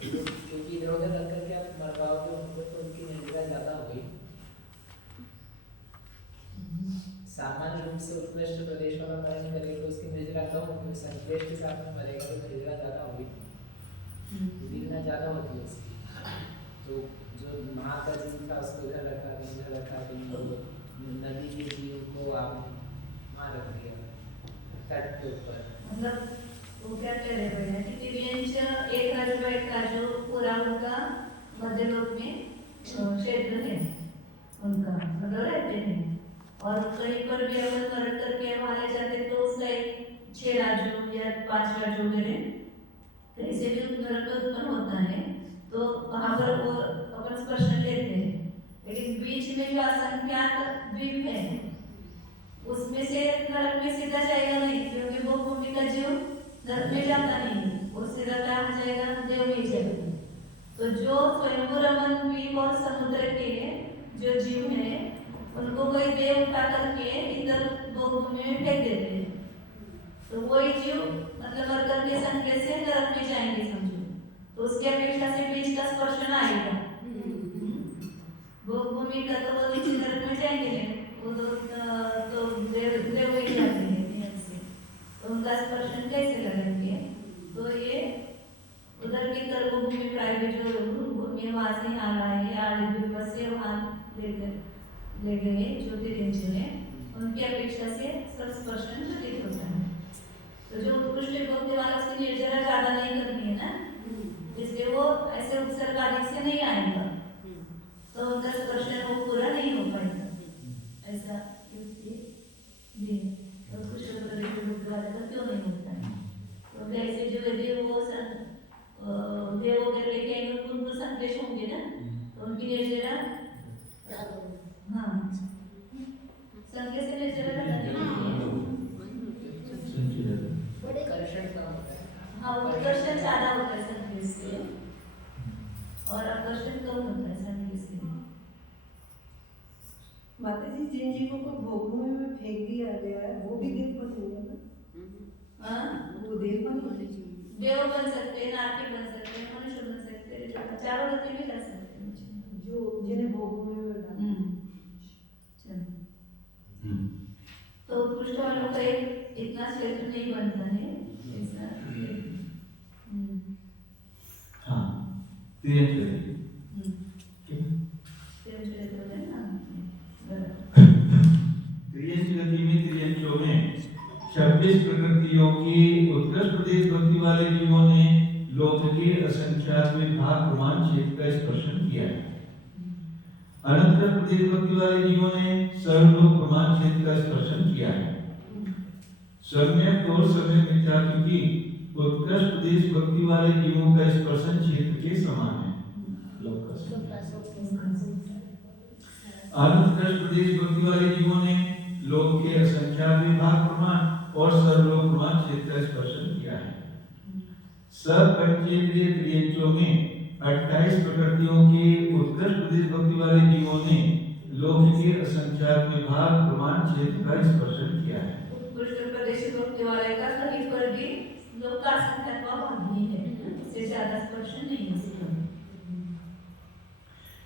क्योंकि इधर उधर रख करके आप मरवाओगे उनको तो उनकी निजरा ज़्यादा हो गई। सामान्य रूप से उत्कृष्ट प्रदेश वाला मरण करेगा तो उसकी निजरा कम होगी, संश्लेष के साथ में मरेगा तो निजरा ज़्यादा होगी, निजरा ज़्यादा होती है उसकी। तो जो महा का जीव था उसको इधर रखा, कहीं इधर रखा, कहीं नदी के जीव को आप वहाँ रख दिया तट के ऊपर। मतलब वो क्या कह रहे हैं कि तिर्यंच एक राजू पूरा उनका मध्य लोक में क्षेत्र है उनका, मतलब रहते हैं। और कहीं पर भी अगर मरण करके वहाँ ले जाते तो उसका एक 6 राजू या 5 राजू वगैरह कहीं से भी नरक उत्पन्न होता है, तो वहाँ पर वो अपन स्पर्शन लेते हैं। लेकिन बीच में जो असंख्यात द्वीप है उसमें से नरक में सीधा जाएगा नहीं, क्योंकि वो भूमि का जीव नरक में जाता नहीं, वो सीधा कहाँ जाएगा, देव में जाएगा। तो जो स्वयंभू रमन द्वीप और समुद्र के जो जीव है उनको कोई देव उठा करके इधर वो भूमि में फेंक देते हैं, तो वही जीव मतलब मरकर के संख्या से नरक में जाएंगे समझो, तो उसकी अपेक्षा से बीच का स्पर्शन आएगा। वो भूमि का तो वो नीचे नरक में जाएंगे, वो तो देव ही जाते हैं नियम से, तो उनका स्पर्शन कैसे लगेंगे? तो ये उधर की कर्म भूमि प्राइवेट जो भूमि वहाँ से यहाँ लाए आड़े से वहाँ ले गए जो तिरंज है, उनकी अपेक्षा से सब स्पर्शन घटित होता है। तो जो उत्कृष्ट भक्ति वाला उसकी निर्जरा ज्यादा नहीं करनी है ना, इसलिए वो ऐसे उपसर्ग आदि से नहीं आएगा, तो उनका स्पर्शन वो पूरा नहीं हो पाएगा। ऐसा उत्कृष्ट भक्ति वाले का क्यों नहीं होता है? तो ऐसे जो देव वो देव वगैरह लेके आएंगे उनको संदेश होंगे ना, तो उनकी निर्जरा हाँ संख्या से निर्जरा बड़े कर्षण कम होता है। हाँ उत्कर्षण ज्यादा होता है संख्या से और आकर्षण कम होता है संख्या से। माता जी जिन जीवों को भोगभूमि में फेंक दिया गया है वो भी देव बनेंगे ना? हाँ वो देव बनेंगे। देव बन सकते हैं, नाट्य बन सकते हैं, मनुष्य बन सकते हैं, चारों गति में जा सकते हैं जो जिन्हें भोगभूमि में डाला। तो उत्कृष्ट वालों का एक इतना क्षेत्र नहीं बनता है ऐसा। हाँ तिरंज गति में तिरंजों में 26 प्रकृतियों की उत्कृष्ट प्रदेश भक्ति वाले जीवों ने लोक के असंख्यात विभाग प्रमाण क्षेत्र का स्पर्शन किया है। अनंत प्रदेश भक्ति वाले जीवों ने सर्वलोक प्रमाण क्षेत्र का स्पर्शन किया है। सम्यक और सम्यक मिथ्या क्योंकि उत्कृष्ट प्रदेश भक्ति वाले जीवों का स्पर्शन क्षेत्र के समान है। अनुत्कृष्ट प्रदेश भक्ति वाले जीवों ने लोक के असंख्यात विभाग प्रमाण और सर्वलोक प्रमाण क्षेत्र का स्पर्शन किया है। सब पंचेंद्रिय त्रियंचों में 28 प्रकृतियों के उत्कृष्ट प्रदेश भक्ति वाले जीवों ने लोक के असंख्यात विभाग प्रमाण क्षेत्र का स्पर्शन किया है। उत्कृष्ट प्रदेश भक्ति वाले का कहीं पर भी लोक का असंख्यात भाग नहीं है, इससे ज्यादा स्पर्शन नहीं है।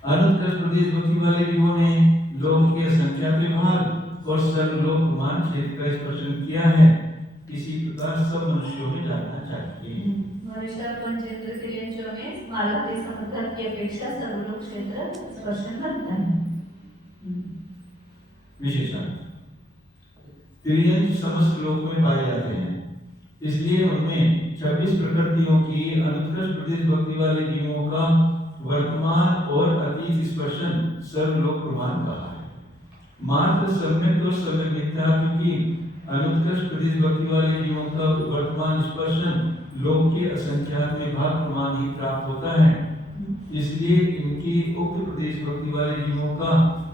अनुत्कृष्ट प्रदेश भक्ति वाले जीवों ने लोक के असंख्यात विभाग और सर्वलोक प्रमाण क्षेत्र का स्पर्शन किया है। इसी प्रकार सब मनुष्यों में जानना चाहिए। मनुष्य पंचेंद्र त्रियंचों में मालव के समुद्र की अपेक्षा सर्वलोक क्षेत्र स्पर्शन करता है। विशेषण त्रियंच समस्त लोक में पाए जाते हैं, इसलिए उनमें 26 प्रकृतियों की अनुत्कृष्ट प्रदेश भक्ति वाले जीवों का वर्तमान और अतीत स्पर्शन सर्वलोक प्रमाण कहा है। मात्र सम्यक और सम्यक मिथ्या, क्योंकि अनुत्कृष्ट प्रदेश भक्ति वाले जीवों का वर्तमान स्पर्शन लोक के असंख्यात में भाग प्रमाण ही प्राप्त होता है, इसलिए इनकी उक्त प्रदेश भक्ति वाले जीवों का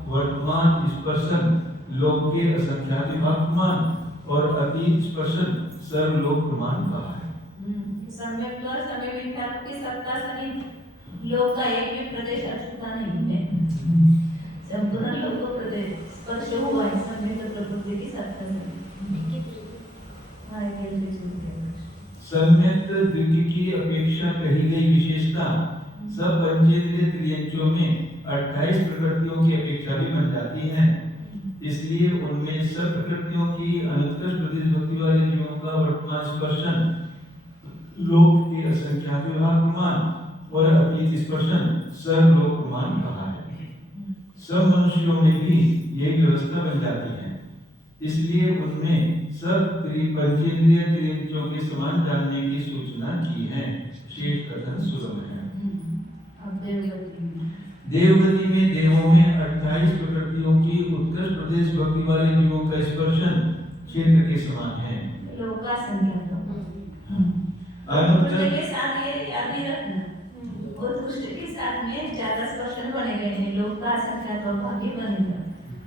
वर्तमान स्पर्शन लोक के असंख्यात भाग प्रमाण और अतीत स्पर्शन सर्वलोक प्रमाण कहा है। सम्यक प्लस सम्यक मिथ्या की सत्ता सहित लोक का एक भी प्रदेश अछूता नहीं है। संपूर्ण लोक को प्रदेश स्पर्श हुआ है, सम्यक प्रकृति की सत्ता नहीं। सम्यक द्वितीय की अपेक्षा कही गई विशेषता सब पंचेंद्रिय त्रियंचों में 28 प्रकृतियों की अपेक्षा भी बन जाती है, इसलिए उनमें सब प्रकृतियों की अनुत्कृष्ट प्रदेश भक्ति वाले जीवों का वर्तमान स्पर्शन लोक के असंख्यात विभाग प्रमाण और अतीत स्पर्शन सर्वलोक प्रमाण कहा है। सब मनुष्यों में भी ये व्यवस्था बन जाती है, इसलिए उनमें सब पंचेंद्रिय त्रियंचों के समान जानने की सूचना की है। शेष कथन सुलभ है। देवगति में देवों में 28 प्रकृतियों की उत्कृष्ट प्रदेश भक्ति वाले जीवों का स्पर्शन क्षेत्र के समान है। लोका संख्या के साथ ये याद ही रखना, उत्कृष्ट के साथ में ज्यादा स्पर्शन बनेगा नहीं, लोका संख्या तो भागी बनेगा।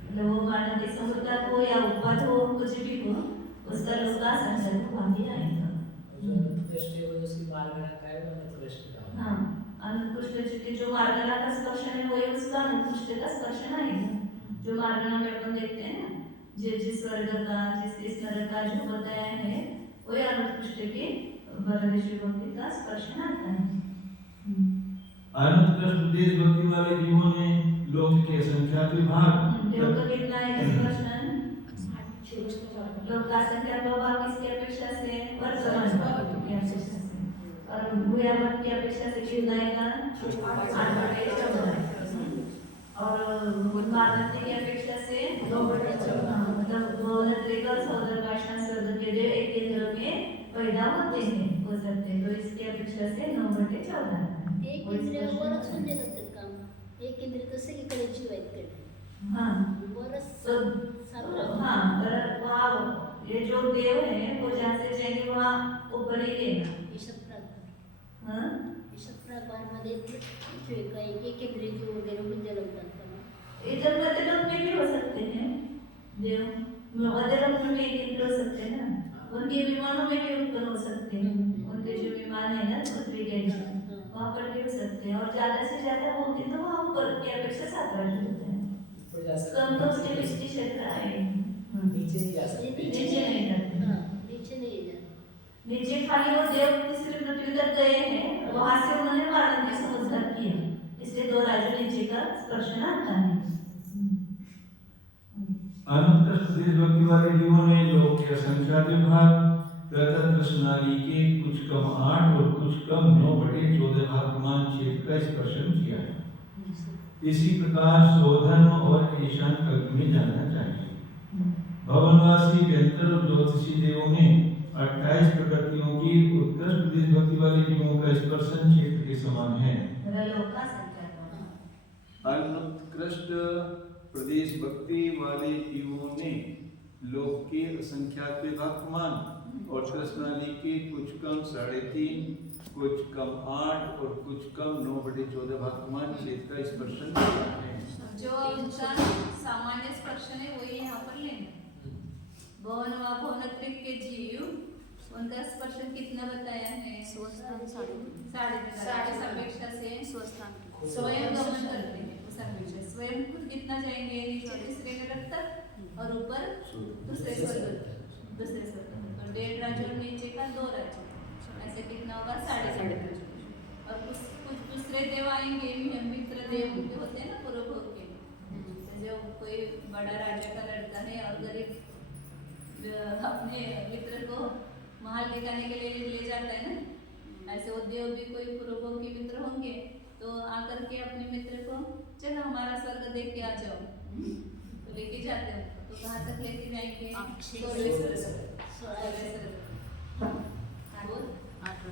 मतलब वो मानव समुद्र हो या उपद हो, कुछ भी हो, उसका लोका संख्या तो भागी आएगा। जो अनुत्कृष्ट है वो उसकी मार्गना का है, वो अनुत्कृष्ट का। हाँ, अनुत्कृष्ट चित्त जो मार्गना का स्पर्शन है वही उसका अनुत्कृष्ट का स्पर्शन आएगा। जो मार्गना में अपन देखते हैं ना, जिस वर्ग का जिस नरक का जो बताया है वही अनुत्कृष्ट के बरदेशी भक्ति का स्पर्शन आता है। अनुत्कृष्ट प्रदेश भक्ति वाले जीवों ने लोक के असंख्यात विभाग देव का कितना है स्पर्शन? लोक का असंख्यात विभाग किसकी अपेक्षा से? वर्तमान की अपेक्षा से। और भूया भक्त की अपेक्षा से कितना आएगा? 8/14। और मानवता की अपेक्षा से 2/14। मतलब 2 सौदर भाषण शब्द के लिए एक केंद्र में पैदा होते हैं, हो सकते हैं, तो इसकी अपेक्षा से 9/14। एक केंद्रावर असून देतात काम, एक केंद्र तसे इकडे जीवायत करते। हाँ, बरस तो 7 हाँ, पर वहाँ ये जो देव है वो जहाँ से जाएंगे वहाँ ऊपर ही लेना। हाँ, मध्ये एक केंद्रीय जीव वगैरे म्हणजे जलवतात का? इधर मध्य लोक में भी हो सकते हैं देव, मध्य लोक में भी एक हो सकते हैं ना, उनके विमानों में भी उत्पन्न हो सकते हैं। उनके जो विमान है ना पृथ्वी के वहाँ पर भी हो सकते हैं, और ज्यादा से ज्यादा होंगे तो वहाँ ऊपर की अपेक्षा 7 होते हैं। कम तो उसके पिछले क्षेत्र आए, नीचे नहीं जा सकते। नीचे नहीं जाते। नीचे नहीं जाते। नीचे खाली वो देव तीसरे पृथ्वी तक गए हैं, वहां से उन्होंने वाराणसी समुद्र किया, इसलिए 2 राज्यों नीचे का स्पर्शन आता है। अनुत्कृष्ट प्रदेश भक्ति वाले जीवों ने लोक के असंख्यात विभाग तथा कृष्णाली के कुछ कम 8 और कुछ कम 9/14 भाग प्रमाण क्षेत्र का स्पर्शन किया है। इसी प्रकार शोधन और ईशान कल्प में जानना चाहिए। भवनवासी व्यंतर और ज्योतिषी देवों में 28 प्रकृतियों की उत्कृष्ट प्रदेश भक्ति वाले जीवों का स्पर्शन क्षेत्र के समान है। अनुत्कृष्ट प्रदेश भक्ति वाले जीवों ने लोक के असंख्यात विभाग प्रमाण और कृष्णाली के कुछ कम 3.5, कुछ कम 8 और कुछ कम 9/14 भाग प्रमाण क्षेत्र का स्पर्शन किया है। जो उनका सामान्य स्पर्शन है वही यहाँ पर लेना। भवनत्रिक के जीव उनका स्पर्शन कितना बताया है? 3.5 साढ़े अपेक्षा से स्वयं गमन करते हैं उस अपेक्षा से। स्वयं खुद कितना जाएंगे, नीचे तीसरे नरक तक और ऊपर दूसरे स्वर्ग, दूसरे स्वर्ग। तो 1.5 राज्य और नीचे का 2 राज्य, ऐसे कितना होगा 3.5। और कुछ दूसरे देव आएंगे, मित्र देव जो होते हैं ना पूर्व भोग के, जो कोई बड़ा राजा का लड़का है और गरीब अपने मित्र को महल दिखाने के लिए ले जाता है ना, ऐसे वो देव भी कोई पूर्व भोग के मित्र होंगे तो आकर के अपने मित्र को चलो हमारा स्वर्ग देख के आ जाओ, तो लेके जाते हो। तो कहाँ तक लेके जाएंगे? 16वें स्वर्ग।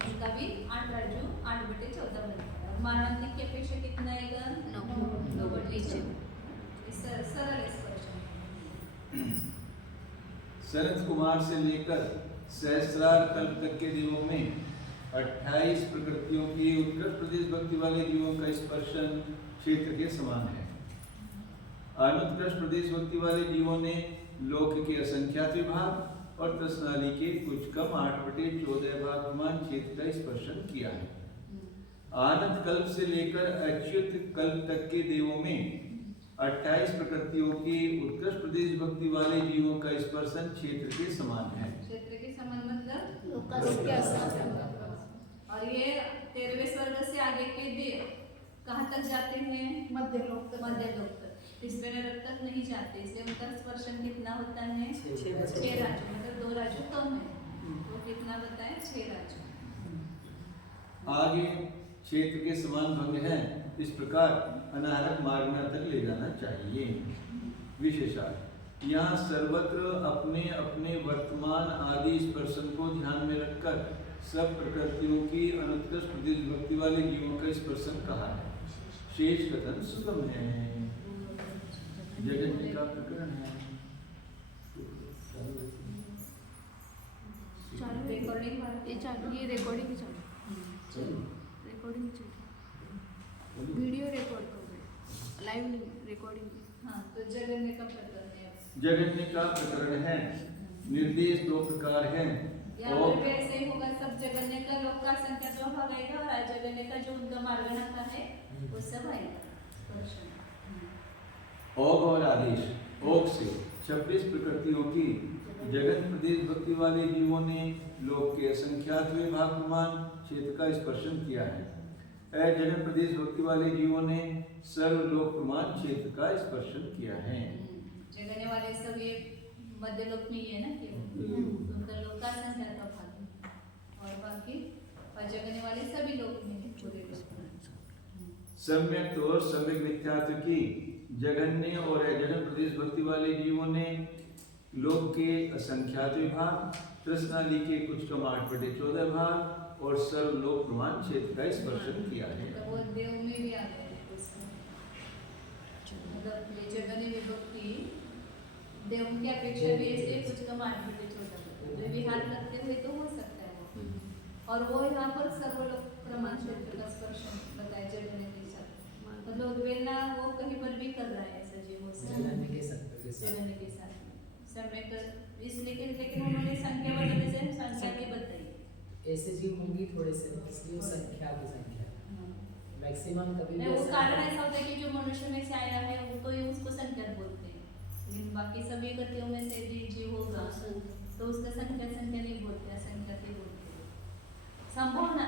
उनका भी 8 राज्यों 8/14 बनता है। मानवनिक की अपेक्षा कितना आएगा? 9/9। सरल स्पर्श। सनत कुमार से लेकर सहस्रार कल्प तक के दिनों में 28 प्रकृतियों की उत्कृष्ट प्रदेश भक्ति वाले जीवों का स्पर्शन क्षेत्र के समान है। अनुत्कृष्ट प्रदेश भक्ति वाले जीवों ने लोक के असंख्यात विभाग और तृष्णाली के कुछ कम 8/14 भागमान क्षेत्र का स्पर्शन किया है। आनंद कल्प से लेकर अच्युत कल्प तक के देवों में 28 प्रकृतियों की उत्कृष्ट प्रदेश भक्ति वाले जीवों का स्पर्शन क्षेत्र के समान है। क्षेत्र के समान मतलब और ये 13वें स्वर्ग से आगे के देव कहाँ तक जाते हैं? मध्यलोक तक। तीसरे नरक तक नहीं जाते, इसलिए उनका स्पर्शन कितना होता है? 6 राज्यों, मतलब 2 राज्यों कम है, वो कितना बताए? 6 राज्यों। आगे क्षेत्र के समान भंग है, इस प्रकार अनाहरक मार्ग में तक ले जाना चाहिए। विशेषार्थ यहाँ सर्वत्र अपने अपने वर्तमान आदि स्पर्शन को ध्यान में रखकर सब प्रकृतियों की अनुत्कृष्ट प्रदेश भक्ति वाले जीवों का स्पर्शन कहा है। शेष कथन सुगम है। जगत का प्रकरण है। ये रिकॉर्डिंग वीडियो रिकॉर्ड कर रहे, लाइव नहीं, रिकॉर्डिंग। हाँ, तो जगन्य का प्रकरण है। जगन्य का प्रकरण है। निर्देश 2 प्रकार हैं। यहाँ पर भी ऐसे ही होगा, सब जगन्य का लोक का संख्या 2 भाग आएगा और अजगन्य का जो उनका मार्ग का है वो सब आएगा। ओघ और आदेश। ओघ से 26 प्रकृतियों की जगत प्रदेश भक्ति वाले जीवों ने लोक के असंख्यात विभाग प्रमाण क्षेत्र का स्पर्शन किया है। जगत प्रदेश भक्ति वाले जीवों ने सर्वलोक प्रमाण क्षेत्र का स्पर्शन किया है। जगने वाले सब ये मध्यलोक में ही है ना, केवल उनका लोक का संख्या का भाग, और बाकी जगने वाले सभी लोक में पूरे सम्यक और सम्यक मिथ्यात्व की जगन्य और अजगन प्रदेश भक्ति वाले जीवों ने लोक के असंख्यात विभाग, तृष्णाली के कुछ कम 8/14 भाग और सर्वलोक प्रमाण क्षेत्र का स्पर्शन किया है। तो वो देव में भी आ गए, मतलब ये जगन्य विभक्ति देव की अपेक्षा भी ऐसे कुछ कम 8/14 जो विहार करते हुए तो हो सकता है वो, और वो यहाँ पर सर्वलोक प्रमाण क्षेत्र का स्पर्शन बताया जगन्य के साथ, मतलब उद्वेलना वो कहीं पर भी कर रहा है ऐसा जीवों से जगन्य के साथ समय, इसलिए लेकिन उन्होंने संख्या बताने से संख्या भी बताई। ऐसे जीव होंगी थोड़े से, इसलिए वो संख्या की संख्या मैक्सिमम कभी भी वो कारण ऐसा होता है कि जो मनुष्य में से आया है वो तो उसको संख्या बोलते हैं, लेकिन बाकी सभी गतियों में से भी जीव होगा तो उसका संख्या नहीं बोलते, असंख्या ही बोलते हैं। संभावना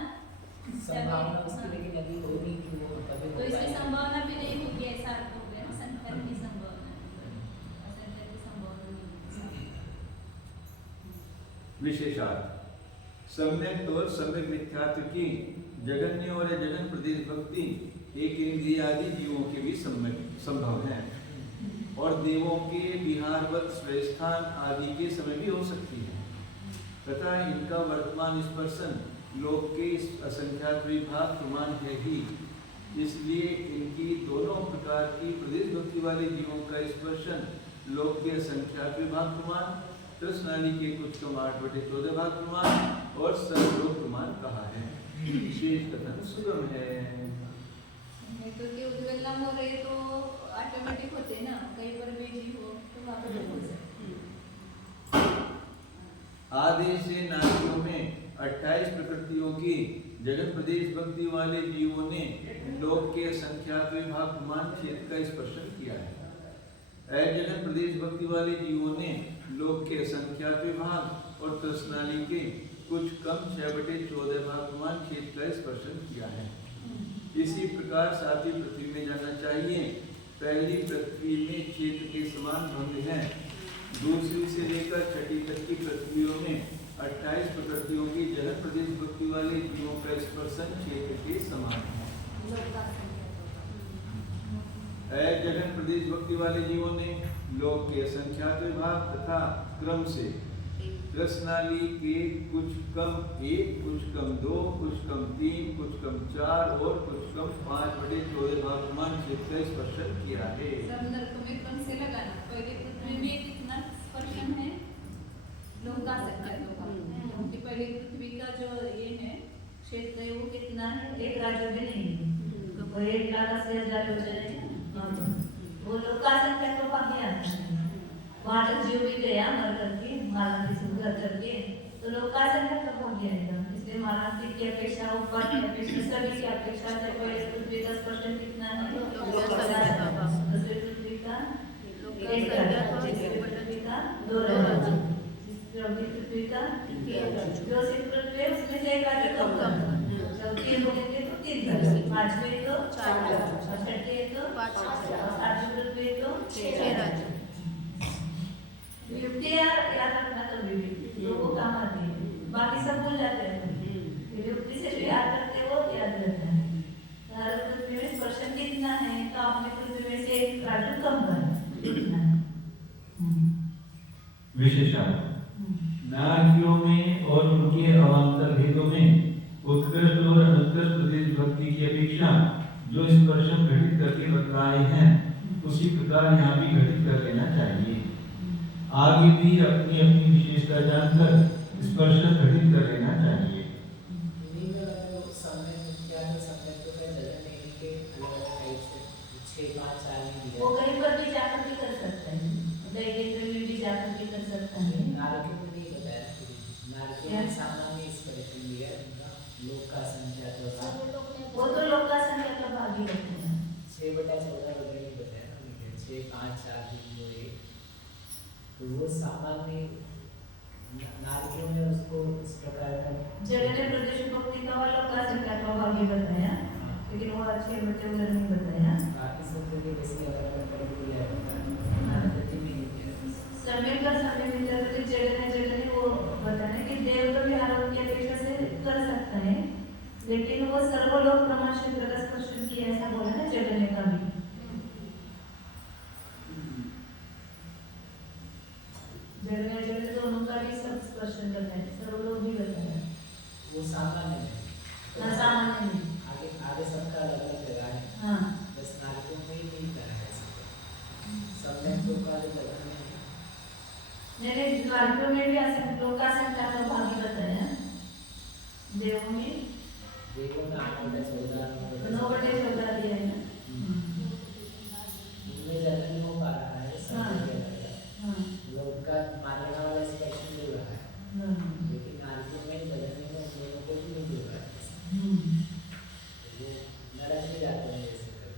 उसकी लेकिन अभी हो नहीं कि वो कभी तो इसकी संभावना भी नहीं होगी, ऐसा अर्थ हो गया ना, संख्या की संभावना, असंख्या की संभावना नहीं। विशेषार्थ सम्यक और सम्यक मिथ्यात्व की जगन्य और अजगन प्रदेश भक्ति एक इंद्रिय आदि जीवों के भी संभव है और देवों के विहारवत स्वस्थान आदि के समय भी हो सकती है, तथा इनका वर्तमान स्पर्शन लोक के असंख्यात विभाग प्रमाण है ही, इसलिए इनकी दोनों प्रकार की प्रदेश भक्ति वाले जीवों का स्पर्शन लोक के असंख्यात विभाग प्रमाण, तृष्णाली के कुछ कम 8/14 भाग प्रमाण और सर्वलोक प्रमाण कहा है। विशेष कथन सुगम है। तो कि उद्वेलना हो रही तो ऑटोमेटिक होते ना, कहीं पर भी जीव हो तो वहाँ पर हो सकते। आदेश से नारियों में 28 प्रकृतियों की जगत प्रदेश भक्ति वाले जीवों ने लोक के संख्यात विभाग मान क्षेत्र का स्पर्शन किया है। जगत प्रदेश भक्ति वाले जीवों ने लोक के संख्यात विभाग और तृष्णाली के कुछ कम 6/14 भागमान क्षेत्र का स्पर्शन किया है। इसी प्रकार सातवीं पृथ्वी में जाना चाहिए। पहली पृथ्वी में क्षेत्र के समान भंग है। दूसरी से लेकर छठी तक की पृथ्वियों में 28 प्रकृतियों की जगत प्रदेश भक्ति वाले जीवों का स्पर्शन क्षेत्र के समान है। जगत प्रदेश भक्ति वाले जीवों ने लोक के संख्यात विभाग तथा क्रम से रसनाली के कुछ कम 1, कुछ कम 2, कुछ कम 3, कुछ कम 4 और कुछ कम 5/14 भागमान क्षेत्र का स्पर्शन किया है। संदर्भ में कौन से लगाना? पहले पृथ्वी में कितना स्पर्शन है? लोग का संख्या क्योंकि पहले पृथ्वी का जो ये है क्षेत्र है वो कितना है? एक राज्य भी नहीं है, वो 1,80,000 हो जाए वो लोग का संख्या तो बाकी आता है। वहाँ तक जीव भी गया मर करके माला की सुंदर करके तो लोग का संख्या तो पहुँच जाएगा। इसलिए माला की अपेक्षा ऊपर की अपेक्षा सभी की अपेक्षा से पहले पृथ्वी का स्पर्शन कितना है? दूसरे पृथ्वी का 1 राज्य, तीसरे पृथ्वी का 2 राज्य, चौथी पृथ्वी का जो सिर्फ पृथ्वी है उसमें से 1 राज्य कम कम, चौथी बोलेंगे तो 3 राज्य, पांचवी तो 4 राज्य, छठी तो 5 राज्य, सातवीं पृथ्वी तो 6 राज्य। युक्ति याद रखना कभी भी तो वो काम आती है, बाकी सब भूल जाते हैं। युक्ति से जो याद करते हैं वो याद रहता है। हर पृथ्वी में स्पर्शन कितना है तो आपने पृथ्वी में से 1 राज्य कम कर विशेषण नारकियों में और उनके अवान्तर भेदों में उत्कृष्ट और अनुत्कृष्ट प्रदेश भक्ति की अपेक्षा जो स्पर्शन घटित करके बतलाए हैं उसी प्रकार यहाँ भी घटित कर लेना चाहिए। आगे भी अपनी अपनी विशेषता जानकर स्पर्शन घटित कर लेना चाहिए। वो कहीं पर भी जाकर भी कर सकता है, दैवेंद्र में भी जाकर के कर सकता है। नारकियों में नहीं बताया, नारकियों में सामान्य स्पर्शन दिया लोक का संख्या तो वो तो लोक का संख्या का भाग ही होता है। 6/14 वगैरह नहीं बताया ना, 6, 5, 4, 3, 2, 1 तो वो सामान्य नारकियों में उसको इस प्रकार का जगत प्रदेश भक्ति का वाला लोक का संख्या का भाग ही बताया, लेकिन वो अच्छे बच्चे उधर नहीं बताया। बाकी सब जगह वैसे अलग अलग कर दिया है। समय का समय मिलता है जगह वो बताने कि देव तो भी आरोप की अपेक्षा से कर सकता है, लेकिन वो सर्वलोक प्रमाण क्षेत्र का स्पर्शन किया ऐसा बोला ना जगह का भी। जगह दोनों का भी सब स्पर्शन करता है, सर्वलोक भी बताया। वो सामान्य है ना सामान्य नहीं, आगे सबका अलग अलग जगह है। हाँ बस नारकियों में ही नहीं करा है सब में तो का जो जगह है मेरे नारकियों में भी लोक का संख्या का भाग ही बताया। देवों में 9/14 दिया है ना। उनमें जगह नहीं हो पा रहा है सब जगह लोग का मारने वाला स्पेशल मिल रहा है, लेकिन नारकियों में जगह नहीं है, उन लोगों को भी नहीं मिल रहा है। वो नरक में जाते हैं ऐसे कर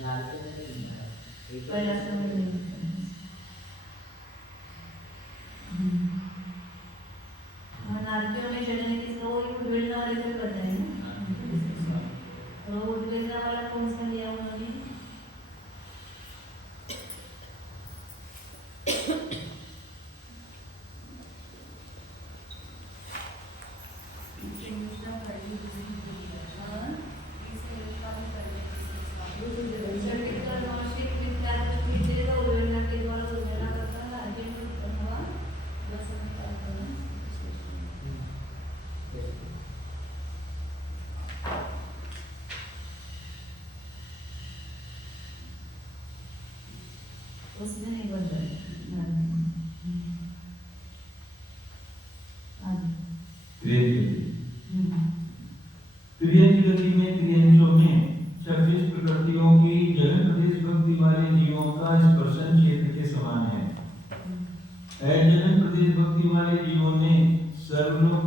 नारकियों में नहीं है पहला समय नहीं नारकियों में जगह किसका वो उद्वेलना वाले को बताया ना। तो उद्वेलना वाला कौन सा लिया उन्होंने? उसमें नहीं बन रहा है। क्रियन की गति में क्रियंशों में 26 प्रकृतियों की जगत प्रदेश भक्ति वाले जीवों का स्पर्शन क्षेत्र के समान है। जगत प्रदेश भक्ति वाले जीवों ने सर्वलोक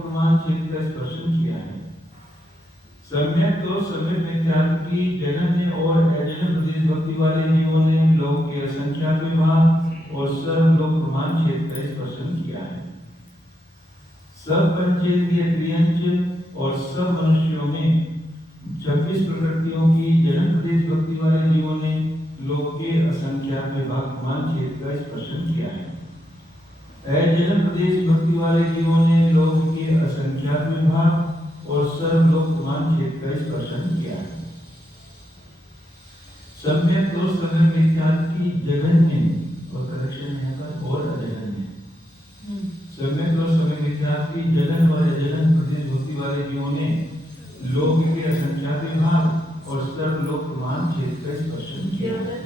सम्यक तो सम्यक मिथ्यात्व की जगन्य और अजन्य प्रदेश भक्ति वाले जीवों ने लोक के असंख्यात विभाग और सर्व लोक प्रमाण क्षेत्र का स्पर्शन किया है। सब पंचेंद्रिय क्रियंच और सब मनुष्यों में 26 प्रकृतियों की जन्म प्रदेश भक्ति वाले जीवों ने लोक के असंख्यात विभाग प्रमाण क्षेत्र का स्पर्शन किया है। अजन्य प्रदेश भक्ति वाले जीवों ने लोक के असंख्यात विभाग और सर्व लोक प्रमाण क्षेत्र का स्पर्शन किया है। सम्यक और सम्यक मिथ्यात्व की जगन्य और करेक्शन है पर और अजन्य। सम्यक और सम्यक मिथ्यात्व की जगन और अजन्य प्रदेश भक्ति वाले जीवों ने लोक के असंख्यात विभाग और सर्व लोक प्रमाण क्षेत्र का स्पर्शन किया है।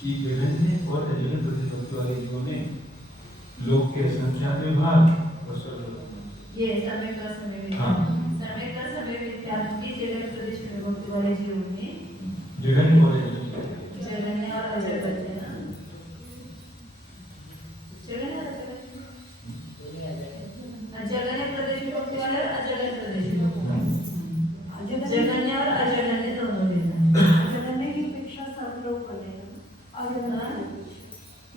की जगन्य और अजन्य प्रदेश भक्ति वाले जीवों ने लोक के असंख्यात विभाग और सर्व ये समय का समय हाँ। समय का समय विद्यार्थी की जगन प्रदेश में भक्ति वाले जीवों में जगन्य और जगन्य और अजगन्य जगन्य और अजगन्य प्रदेश में भक्ति वाले और अजगन्य प्रदेश में जगन्य और अजगन्य दोनों देना जगन्य की अपेक्षा सब लोग बनेगा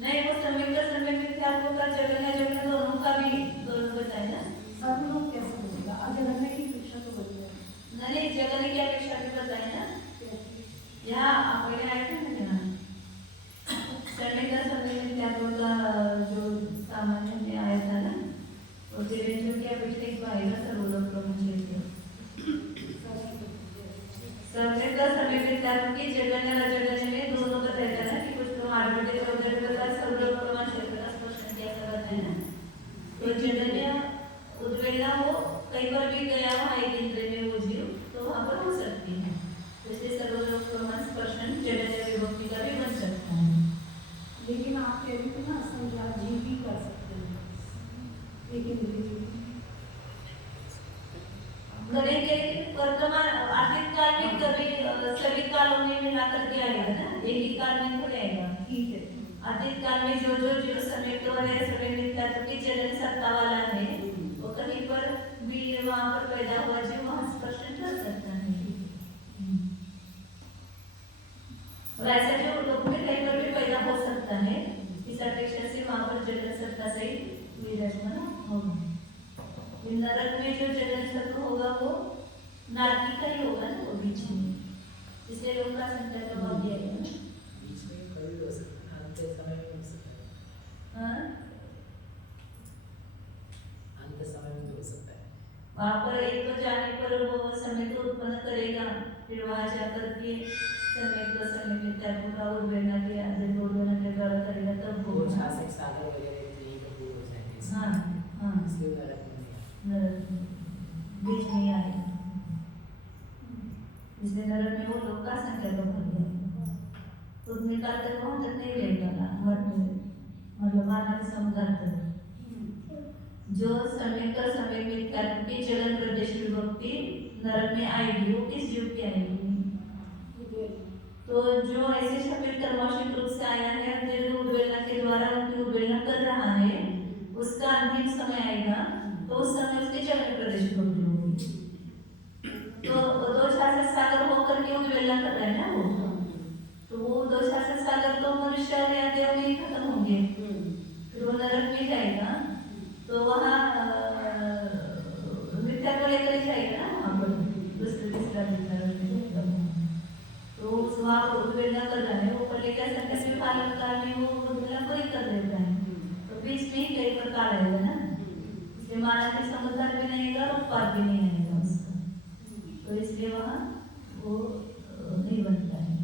नहीं वो समय का समय विद्यार्थी का जगन्य जगन्य दोनों का भी दोनों बताए ना सब लोग कैसे बनेगा अजगन्य की अपेक्षा तो बनेगा नहीं जगन्य की अपेक्षा भी बताए ना यहाँ आपने आए थे ना यहाँ समय का समय विद्यार्थियों का जो सामान्य में आया था ना और जगन्य की अपेक्षा एक आएगा सर्वोलोक प्रमुख समय का समय विद्यार्थियों की जगन्य और अजगन्य में दोनों का रहता है कि कुछ लोग आठ चौधरी बता सर्वलोक प्रमुख क्षेत्र का स्पर्शन किया करते हैं तो जगन्य उद्वेलना वो कई बार भी गया वहाँ एक इंद्र में वो जीव तो वहाँ पर हो सकती है जैसे सर्वलोक प्रमाण स्पर्शन जगन्य विभक्ति का भी बन सकता है। लेकिन आप कह रहे थे ना संख्या जीव भी कर सकते हैं लेकिन करेंगे वर्तमान आखिर काल में कभी सभी कालों में मिला करके आएगा ना एक ही काल में थोड़े आएगा ठीक है आदित काल में जो समय तो है समय मिलता तो कि जगन सत्ता वाला है वो कहीं पर भी वहाँ पर पैदा हुआ जो वहाँ स्पर्शन कर सकता है और ऐसा जो लोग में कहीं पर भी पैदा हो सकता है इस अपेक्षा से वहाँ पर जगन सत्ता से विराजमान होगा। नरक में जो जगन सत्ता होगा वो नारकी का ही होगा ना वो बीच में इसलिए लोग का संख्या का भाव दिया गया ना बीच में कभी हो सकता है अंत समय में हो सकता है हाँ अंत समय में हो सकता है वहाँ पर एक तो जाने पर वो समय को उत्पन्न करेगा फिर वहाँ जाकर के समय को समय के त्यागों का उर्वरना के आदि उर्वरना के द्वारा करेगा तब वो वो शासक सागर वगैरह यही का पूर्ण हो जाएंगे हाँ हाँ इसलिए नरक में नहीं आता। नरक में बीच में आएगा इसलिए नरक में वो लोग का संख्या को भर दिया तो उसमें काल तक वहाँ तक नहीं रहेगा मतलब मानव समुदाय तक जो समय का समय में कर्म की जगन प्रदेश विभक्ति नरक में आएगी वो किस जीव की आएगी तो जो ऐसे शब्द कर्मशील रूप से आया है जो उद्वेलना के द्वारा उनकी उद्वेलना कर रहा है उसका अंतिम समय आएगा तो उस समय उसके जगन प्रदेश विभक्ति होगी तो दो शासक सागर होकर के उद्वेलना कर रहे हैं ना वो तो वो दो शासक सागर तो मनुष्य और या देव में खत्म होंगे फिर वो नरक में जाएगा तो वहाँ मिथ्या को लेकर जाएगा ना वहाँ पर दूसरे तीसरा नरक में तो वहाँ पर उद्वेलना कर रहा है वो पहले क्या संकट में पालन काल में वो उद्वेलना पूरी कर देता है तो बीच में ही कई प्रकार आएगा ना इसलिए मानव के समुद्र भी नहीं आएगा और उत्पाद भी नहीं आएगा उसका तो इसलिए वहाँ वो नहीं बनता है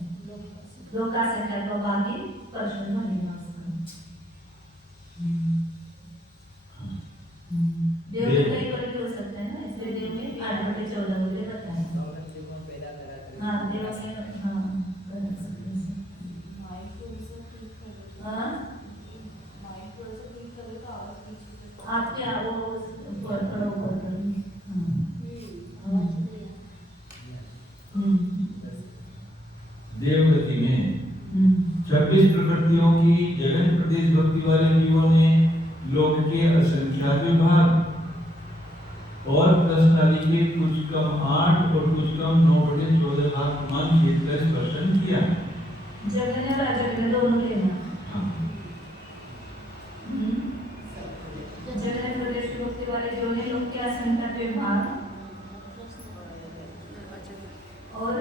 लोग का संकल्प का बाकी प्रश्न बनेगा देव में कई पर भी हो सकता है ना इसलिए देव में 8/14 मुझे बताया पैदा करा हाँ देव में हाँ कर सकते हैं 26 प्रकृतियों की जगन प्रदेश भक्ति वाले जीवों ने लोक के असंख्यात विभाग और प्रश्नावली के कुछ कम 8 और कुछ कम 9/14 भाग मान क्षेत्र का स्पर्शन किया। जगन और अजगन दोनों लेना। जगन प्रदेश भक्ति वाले जो ने लोग के असंख्यात विभाग और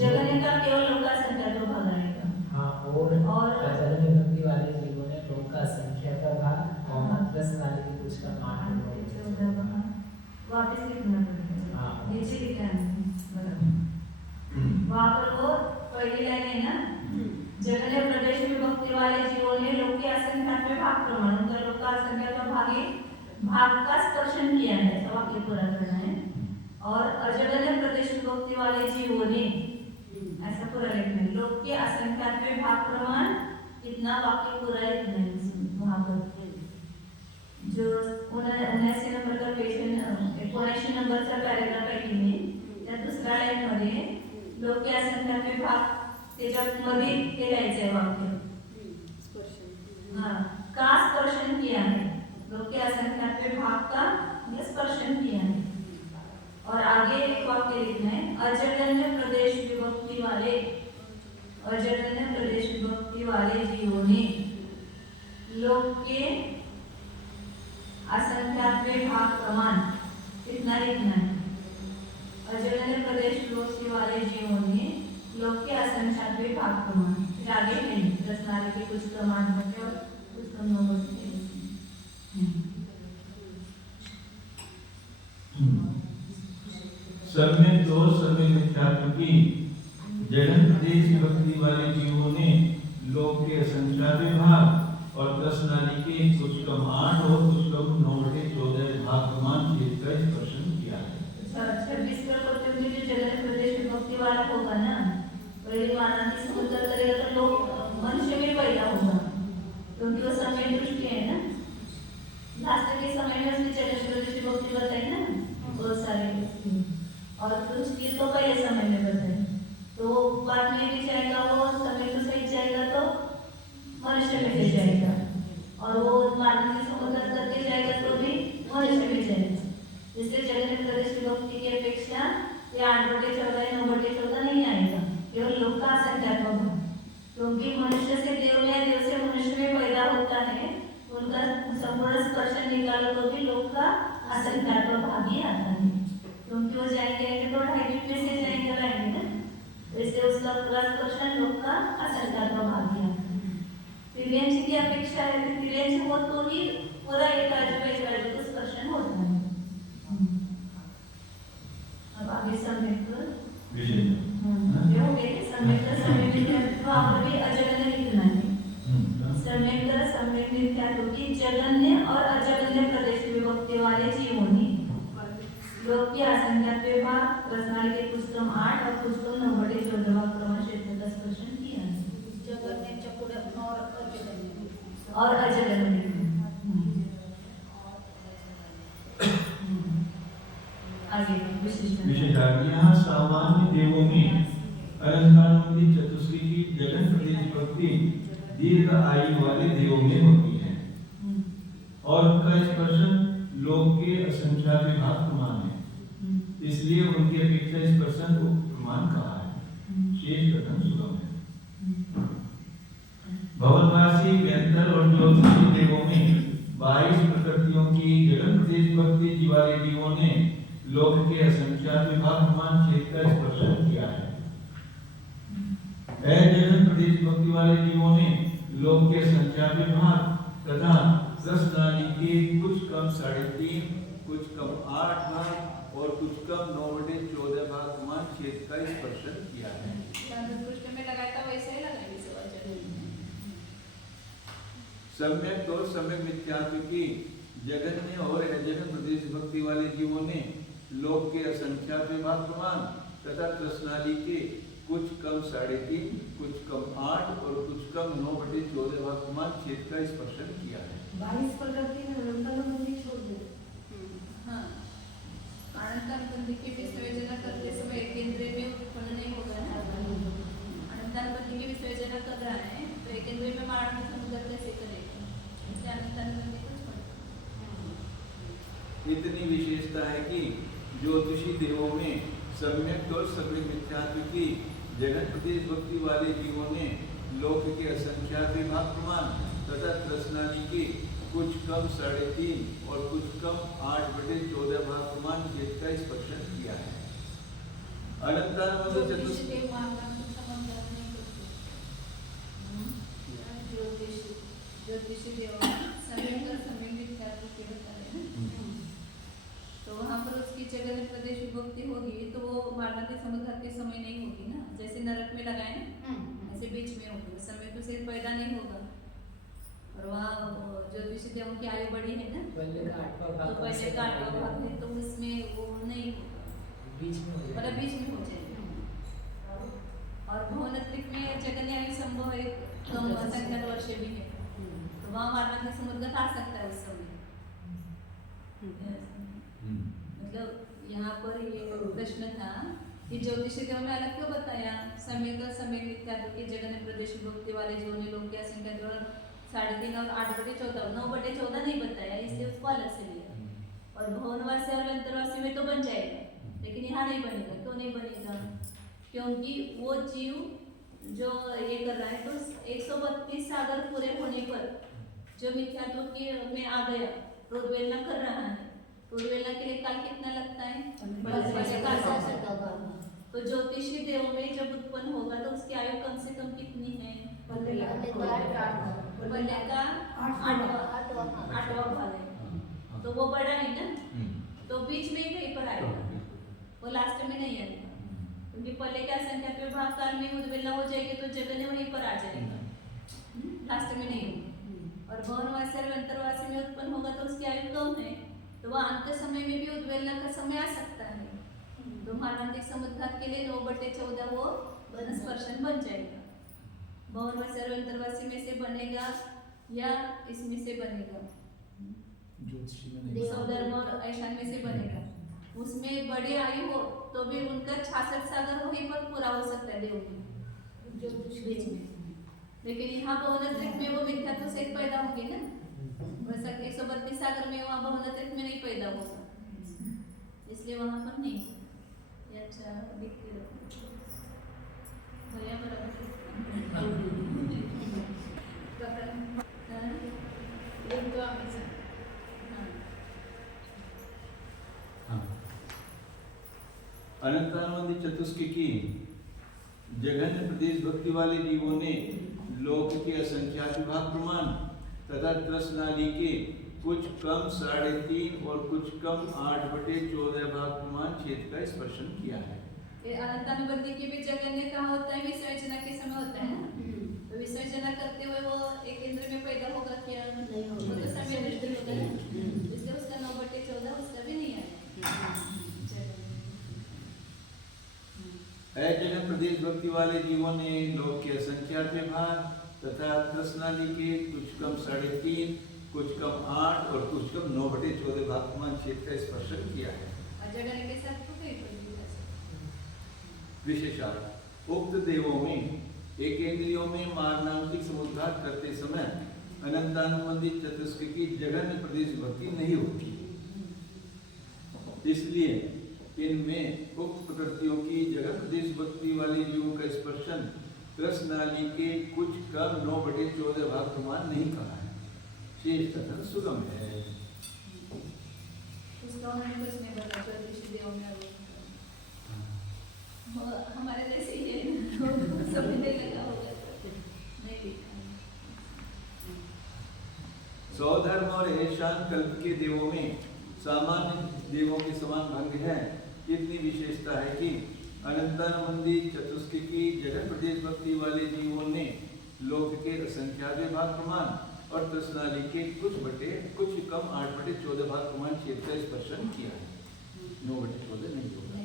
जगने का केवल लोक का संख्या तो भाग आएगा। हाँ, और अजगन भक्ति वाले जीवों ने लोक का संख्या का भाग और प्लस वाले के कुछ का मान वापस लिखना पड़ेगा। हाँ। नीचे लिखा है बराबर। वहाँ पर वो पहली लाइन है ना, जगने प्रदेश में भक्ति वाले जीवों ने लोक के असंख्यात में भाग प्रमाण उनका लोक का असंख्यात भाग का स्पर्शन किया है, ऐसा वाक्य पूरा करना है। और अजगन प्रदेश में भक्ति वाले जीवों ने ऐसा पूरा लिखना है, लोक के असंख्यात में भाग प्रमाण इतना वाक्य पूरा लिखना है। वहाँ पर जो 79 नंबर का पेज है, 79 नंबरचा पॅराग्राफ आहे की नाही, त्या दुसऱ्या लाईन मध्ये लोक के असंख्यात में भाग त्याच्यामध्ये ते लिहायचं आहे वाक्य। हाँ, का स्पर्शन किया है, लोक के असंख्यात में भाग का स्पर्शन किया है। और आगे एक वाक्य लिखना है, अजगन्य प्रदेश विभक्ति वाले जीवों ने लोक के असंख्यात में भाग प्रमाण कितना लिखना है। अजगन्य प्रदेश विभक्ति वाले जीवों ने लोक के असंख्यात में भाग प्रमाण, फिर आगे नहीं प्रश्नावली के कुछ प्रमाण होते और कुछ कम होते हैं। सम्यक तो सम्यक मिथ्यात्व की जगन प्रदेश भक्ति वाले जीवों ने लोक के असंख्यात विभाग और प्रश्नावली के कुछ कम 8 और कुछ कम 9/14 भाग प्रमाण क्षेत्र का स्पर्शन किया है। 26 पर जो जगन प्रदेश भक्ति वाला होगा ना, पहले मानव की समुद्र करेगा तो लोग मनुष्य में पैदा होगा, क्योंकि वो समय दृष्टि है ना। लास्ट के समय में उसने जगन प्रदेश भक्ति बताई ना बहुत सारे, और उसकी तो पहले समय में बताई, तो बाद में भी जाएगा, वो समय तो सही जाएगा तो मनुष्य में भी जाएगा, और वो मानव की समुद्र करके जाएगा तो भी मनुष्य में जाएगा। इसलिए जगन प्रदेश भक्ति की अपेक्षा ये 8/14 9/14 नहीं आएगा, केवल लोक का असंख्यात भाग, क्योंकि मनुष्य से देव में, देव से मनुष्य में पैदा होता है, उनका संपूर्ण स्पर्शन निकालो तो भी लोक का असंख्यात भाग ही आता है, क्योंकि वो जाएंगे तो 2.5 में से जाएंगे लाएंगे ना, इसलिए उसका पूरा स्पर्शन लोक का असंख्यात भाग ही आता है। तिर्यंची की अपेक्षा है, तिर्यंची हो तो ही पूरा एक राज्य को स्पर्शन होता है। अब आगे सम्यक विशेष ये हो गए सम्यक वहाँ पर भी अजगन्य लिखना है। सम्यक मिथ्यात्व की जगन्य और अजगन्य प्रदेश विभक्ति वाले जीवों ने लोक के असंख्यात विभाग प्रश्नावली के कुछ कम 8 और कुछ कम 9/14 भाग प्रमाण क्षेत्र का स्पर्शन किया है। जगन्याच्या पुढे और अजगन्य आगे विशेषार्थ यहाँ सामान्य देवों में अलंकारों चतुश्री की जगन प्रदेश भक्ति दीर्घ आयु वाले देवों में होती है, और उनका स्पर्शन लोक के असंख्यात विभाग प्रमाण है, इसलिए उनकी अपेक्षा स्पर्शन को प्रमाण कहा है। शेष कथन सुगम है। भवनवासी व्यंतर और ज्योतिषी देवों में 22 प्रकृतियों की जगन प्रदेश भक्ति वाले जीवों ने लोक के असंख्यात विभाग प्रमाण क्षेत्र का स्पर्शन किया है। जगन प्रदेश भक्ति वाले जीवों ने लोक के संख्यात विभाग तथा प्रश्नावली के कुछ कम 3.5, कुछ कम 8 भाग और कुछ कम 9/14 भाग प्रमाण क्षेत्र का स्पर्शन किया है। पृष्ठ में लगाया था वैसे ही लगाएंगे सम्यक तो सम्यक मिथ्यात्व की जगन्य और अजगन प्रदेश भक्ति वाले जीवों ने लोक के असंख्यात विभाग प्रमाण तथा त्रसनाली के कुछ कम 3.5, कुछ कम 8 और कुछ कम 9/14 भाग समान छेद का स्पर्शन किया है। 22 प्रकृति में अनंतन बंदी छोड़ दे। हाँ, अनंतन बंदी की विसर्जना करते समय एक इंद्रिय में उत्पन्न नहीं होगा ना। अनंतन बंदी की विसर्जना कर रहा है तो एक इंद्रिय में मारण का समुद्र कैसे करेगा? इसलिए अनंतन बंदी को छोड़ दो। इतनी विशेषता है कि ज्योतिषी देवों में सम्यक और सभी मिथ्यात्व की जगत प्रदेश भक्ति वाले जीवों ने लोक के असंख्यात विभाग प्रमाण तथा त्रसनाली के कुछ कम 3.5 और कुछ कम 8/14 भाग प्रमाण छेद का स्पर्शन किया है। अनंतानंद चतुष्टय ज्योतिषी देवों सम्यक और सम्यक मिथ्यात्व के बता रहे हैं। तो वहाँ पर उसकी जगह में प्रदेश विभक्ति होगी तो वो मारणाती समुद्राती समय नहीं होगी ना, जैसे नरक में लगाए ना ऐसे बीच में होगी, समय तो सिर्फ पैदा नहीं होगा। और वहाँ ज्योतिषी देवों की आयु बड़ी है ना, पहले का 8वां भाग, तो पहले का 8वां भाग है तो उसमें वो नहीं होगा, बीच में हो जाएगा, मतलब बीच में हो जाएगा। और भुवनत्रिक में जगन्य आयु संभव है, कम संख्या वर्ष भी है, तो वहाँ मारणाती समुद्र आ सकता है उस समय। मतलब यहाँ पर ये प्रश्न था कि ज्योतिषी देव में अलग क्यों बताया? समय का समय मिथ्यात्व की जगह ने प्रदेश विभक्ति वाले जो ने लोग क्या संख्या द्वारा 3.5 और 8/14 9/14 नहीं बताया, इसलिए उसको अलग से लिया। और भुवनवासी और अंतरवासी में तो बन जाएगा, लेकिन यहाँ नहीं बनेगा। क्यों नहीं बनेगा? क्योंकि वो जीव जो ये कर रहा है तो 132 सागर पूरे होने पर जो मिथ्यात्व की में आ गया, रोदवेलना कर रहा है, रोदवेलना के लिए काल कितना लगता है? तो ज्योतिषी देवों में जब उत्पन्न होगा तो उसकी आयु कम से कम कितनी है? पहले का 8वां भाग है, तो वो बड़ा है ना, तो बीच में ही कहीं पर आएगा, वो लास्ट में नहीं आएगा। क्योंकि पहले क्या संख्या पे भाग काल में उद्वेलना हो जाएगी तो जगह वहीं पर आ जाएगा, लास्ट में नहीं होगा। और भुवनवासी और अंतरवासी में उत्पन्न होगा तो उसकी आयु कम है, तो वह अंत समय में भी उद्वेलना का समय आ सकता है। तो मारणांतिक समुद्घात के लिए 9/14 वो स्पर्शन बन जाएगा। भुवनवासी और अंतरवासी में से बनेगा या इसमें से बनेगा? सौधर्म और ऐशान में से बनेगा। उसमें बड़ी आयु हो तो भी उनका 66 सागर वहीं पर पूरा हो सकता है देव में, जो बीच में। लेकिन यहाँ भुवनत्रिक में वो मिथ्यात्व से पैदा होंगे ना, वैसा 132 सागर में वहाँ भुवनत्रिक में नहीं पैदा होगा, इसलिए वहाँ पर नहीं। अच्छा देखते रहो भैया बराबर अनंतानंद चतुष्क की जघन्य प्रदेश भक्ति वाले जीवों ने लोक के असंख्यात विभाग प्रमाण तथा त्रसनाली के कुछ कम 3.5 और कुछ कम 8/14 भाग प्रमाण छेद का स्पर्शन किया है। अनंतानुबंधी की भी जगन्य कहाँ होता है? विसर्जना के समय होता है ना, तो विसर्जना करते हुए वो एक इंद्र में पैदा होगा क्या? नहीं होगा, तो समय दृष्टि होगा ना, इसलिए उसका 9/14 उसका भी नहीं आएगा। जगन प्रदेश भक्ति वाले जीवों ने लोक के असंख्यात विभाग तथा त्रसनाली के कुछ कम 3.5, कुछ कम 8 और कुछ कम 9/14 भाग प्रमाण छेद का स्पर्शन किया है। जगन के साथ तो कई विशेषार्थ उक्त देवों में एक इंद्रियों में मारणांतिक समुद्घात करते समय अनंतानुबंधित चतुष्क की जघन्य प्रदेश भक्ति नहीं होती, इसलिए इनमें उक्त प्रकृतियों की जगत प्रदेश भक्ति वाले जीवों का स्पर्शन त्रसनाली के कुछ कम 9/14 भाग प्रमाण नहीं कहा है, शेष तथा सुगम है। उसका उन्होंने कुछ नहीं बताया, ज्योतिषी देवों में हमारे जैसे ही है, समझने लगा होगा नहीं लिखा। सौधर्म और ऐशान कल्प के देवों में सामान्य देवों के समान भंग है। इतनी विशेषता है कि अनंतानुबंधी चतुष्क की जगत प्रदेश भक्ति वाले जीवों ने लोक के असंख्यात भाग प्रमाण और त्रसनाली के कुछ कम 8/14 भाग प्रमाण छेद का स्पर्शन किया है। 9/14 नहीं होगा।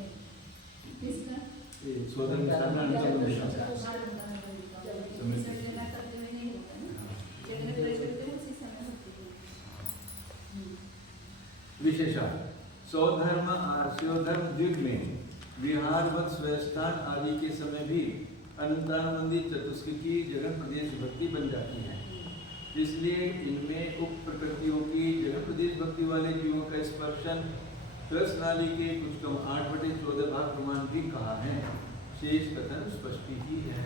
किसका? स्वधर्म सामना विसर्जन करते हुए नहीं होता ना, जगह ने प्रवेश करते हुए उसी समय होती है। विशेषण स्वधर्म युग में विहार व स्वस्थान आदि के समय भी अनंतानुबंधी चतुष्की जगन प्रदेश भक्ति बन जाती है। इसलिए इनमें उप प्रकृतियों की जगन प्रदेश भक्ति वाले जीवों का स्पर्शन रस नाली के कुछ कम 8/14 भाग प्रमाण भी कहा है। शेष कथन स्पष्ट ही है।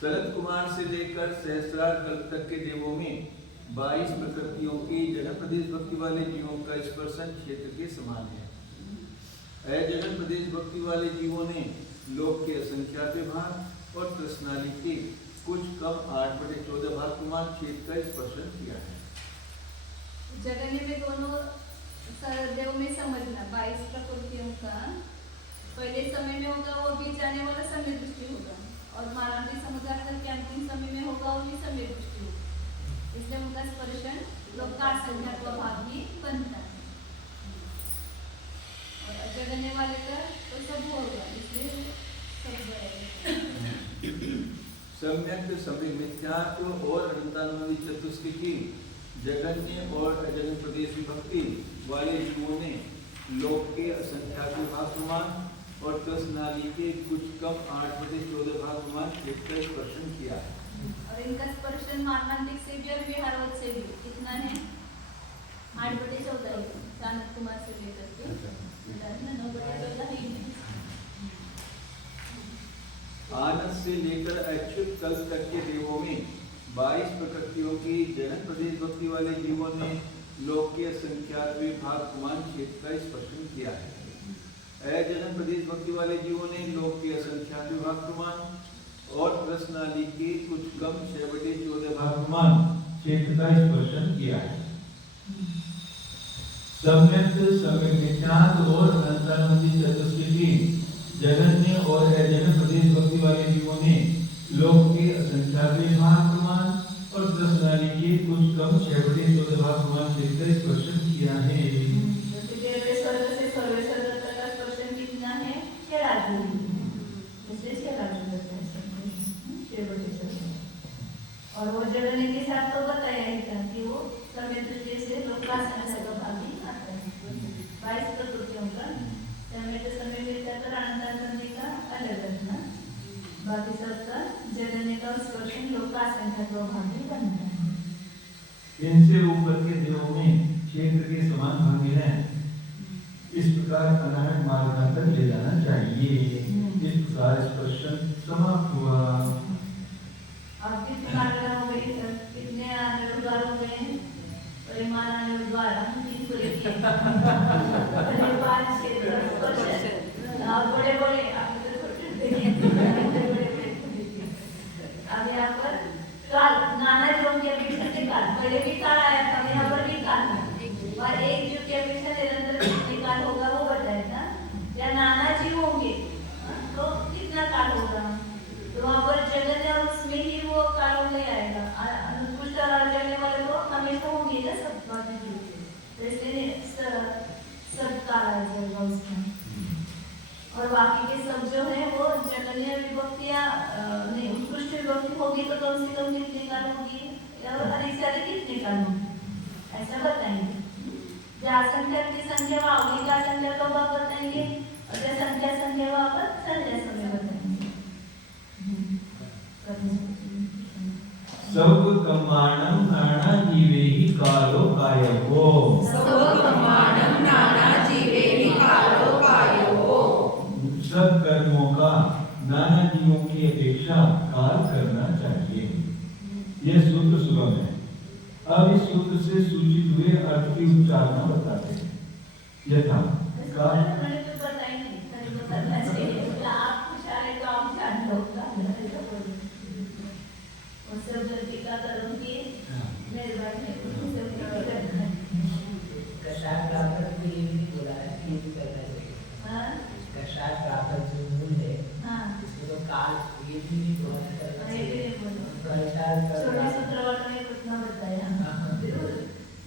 शरद कुमार से लेकर सहस्रार कल्प तक के देवों में 22 प्रकृतियों की जगन प्रदेश भक्ति वाले जीवों का स्पर्शन क्षेत्र के समान है। जगन प्रदेश भक्ति वाले जीवों ने लोक के असंख्यात भाग और कृष्णाली के कुछ कम 8/14 भाग प्रमाण क्षेत्र का स्पर्शन किया है। जगने में दोनों देव में समझना 22 प्रकृतियों का पहले समय में होगा वो भी जाने वाला समय दृष्टि होगा, और मानवीय समुदाय के अंतिम समय में होगा वो भी समय दृष्टि होगा। इसलिए उनका स्पर्शन लोक का संख्या भागी बनता है, और जगने वाले का तो सब होगा, इसलिए सम्यक समय मिथ्यात्व और अनंतानुबंधी चतुष्की जगन्य और अजगन प्रदेश भक्ति वाले जीवों ने लोक के असंख्यात भाग प्रमाण और कृष्णाली के कुछ कम 8/14 भाग प्रमाण क्षेत्र का स्पर्शन किया है। और इनका स्पर्शन मानवांतिक से भी और विहारवत से भी कितना है 8/14 चाणक्य कुमार से लेकर के 9/14 ही है। आनंद से लेकर अच्युत कल्प तक के देवों में 22 प्रकृतियों की जगन प्रदेश भक्ति वाले जीवों ने लोक के असंख्यात भाग प्रमाण क्षेत्र का स्पर्शन किया है। जगन प्रदेश भक्ति वाले जीवों ने लोक के असंख्यात भाग प्रमाण और कृष्णाली के कुछ कम 6/14 भाग प्रमाण क्षेत्र का स्पर्शन किया है। सम्यक समय मिथ्यात्व और अनंतानुबंधी चतुष्की जगन्य और अजगन प्रदेश भक्ति वाले जीवों ने लोक के असंख्यात भाग प्रमाण और कृष्णाली के कुछ कम 6/14 भाग प्रमाण क्षेत्र का स्पर्शन किया है। और वो जगने के साथ तो बताया ही था कि वो समय दृष्टि से लोक का संख्या का भागी आता है। 22 प्रकृतियों का समय मिलता है, अनंतानुबंधी का अलग रखना, बाकी सबका जगने का स्पर्शन लोक का संख्या का भागी बनता है। इनसे ऊपर के देवों में क्षेत्र के समान भागी हैं। इस प्रकार अनाहत मार्ग तक ले जाना चाहिए। इस प्रकार स्पर्शन समाप्त हुआ। अब कितने मार्ग हो गई, कितने अनुद्वार हो गए हैं? परिमाण अनुद्वार हम 3 पूरे किए। पहले 5 क्षेत्र स्पर्शन और बड़े आप तो छोटे अब यहाँ पर काल नाना जीवों की अपेक्षा से काल पहले भी काल आया था, यहाँ पर भी काल है, और एक जीव की अपेक्षा निरंतर कितने काल होगा वो बताया था। या नाना जीव होंगे तो कितना काल होगा, तो वहाँ पर जगन और उसमें ही वो कालों में आएगा। अनुष्ट और जगने वाले तो हमेशा होंगे ना सब बातें जीव, तो इसलिए सब काल आ जाएगा उसमें। और बाकी के सब जो है वो जगन्य विभक्तियाँ नहीं, उत्कृष्ट विभक्ति होगी तो कम से कम कितने काल होगी और अधिक से अधिक कितने काल होगी, ऐसा बताएंगे। संख्या की संख्या वावली का संख्या कब आप बताएंगे, और संख्या वापस संख्या समय बताएंगे। सब कमाणम नाना जीवे ही कालो कायको। सब कर्मों का नाना जीवों की अपेक्षा काल करना चाहिए। यह सूत्र सुगम है। अब इस सूत्र से सूचित हुए अर्थ की उच्चारणा बताते हैं। यथा काल प्रचार कर छोटे रहा है। सूत्रवाद में कितना बताया हाँ। जरूर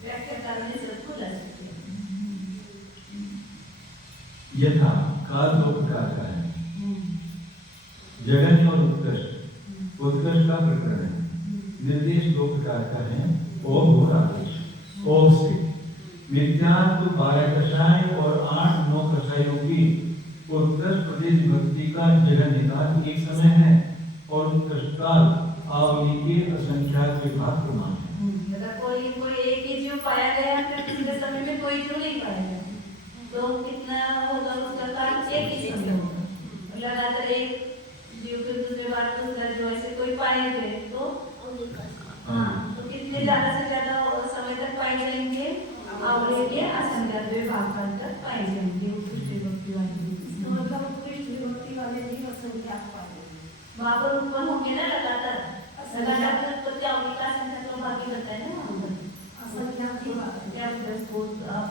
व्याख्या करने से खुद आ सकते हैं। यथा काल दो प्रकार का है, जगन्य और उत्कृष्ट। उत्कृष्ट का प्रकरण है, निर्देश दो प्रकार का है, ओम और आदेश। ओम से विद्यार्थ 12 कषाय और 8-9 कषायों की उत्कृष्ट प्रदेश भक्ति का जगन्य काल एक समय है और उत्कृष्ट काल आवली के असंख्यात विभाग प्रमाण है। मतलब कोई एक ही जीव पाया गया फिर पिछले समय में कोई जीव नहीं पाया गया, तो कितना होगा उसका काल एक ही समय होगा। लगातार एक जीव के दूसरे बार दूसरा जो ऐसे कोई पाए गए तो हाँ, तो कितने ज्यादा से ज्यादा समय तक पाए जाएंगे, आवली के असंख्यात विभाग तक पाए जाएंगे उत्कृष्ट भक्ति वाले। इसका मतलब उत्कृष्ट विभक्ति वाले भी असंख्यात पाएंगे। वहाँ पर उत्पन्न होंगे ना लगातार उत्पत्ति आवली का असंख्यात तो भागी करता है ना वहाँ पर। असंख्यात की बात है। क्या बोलते हैं उसको? हाँ,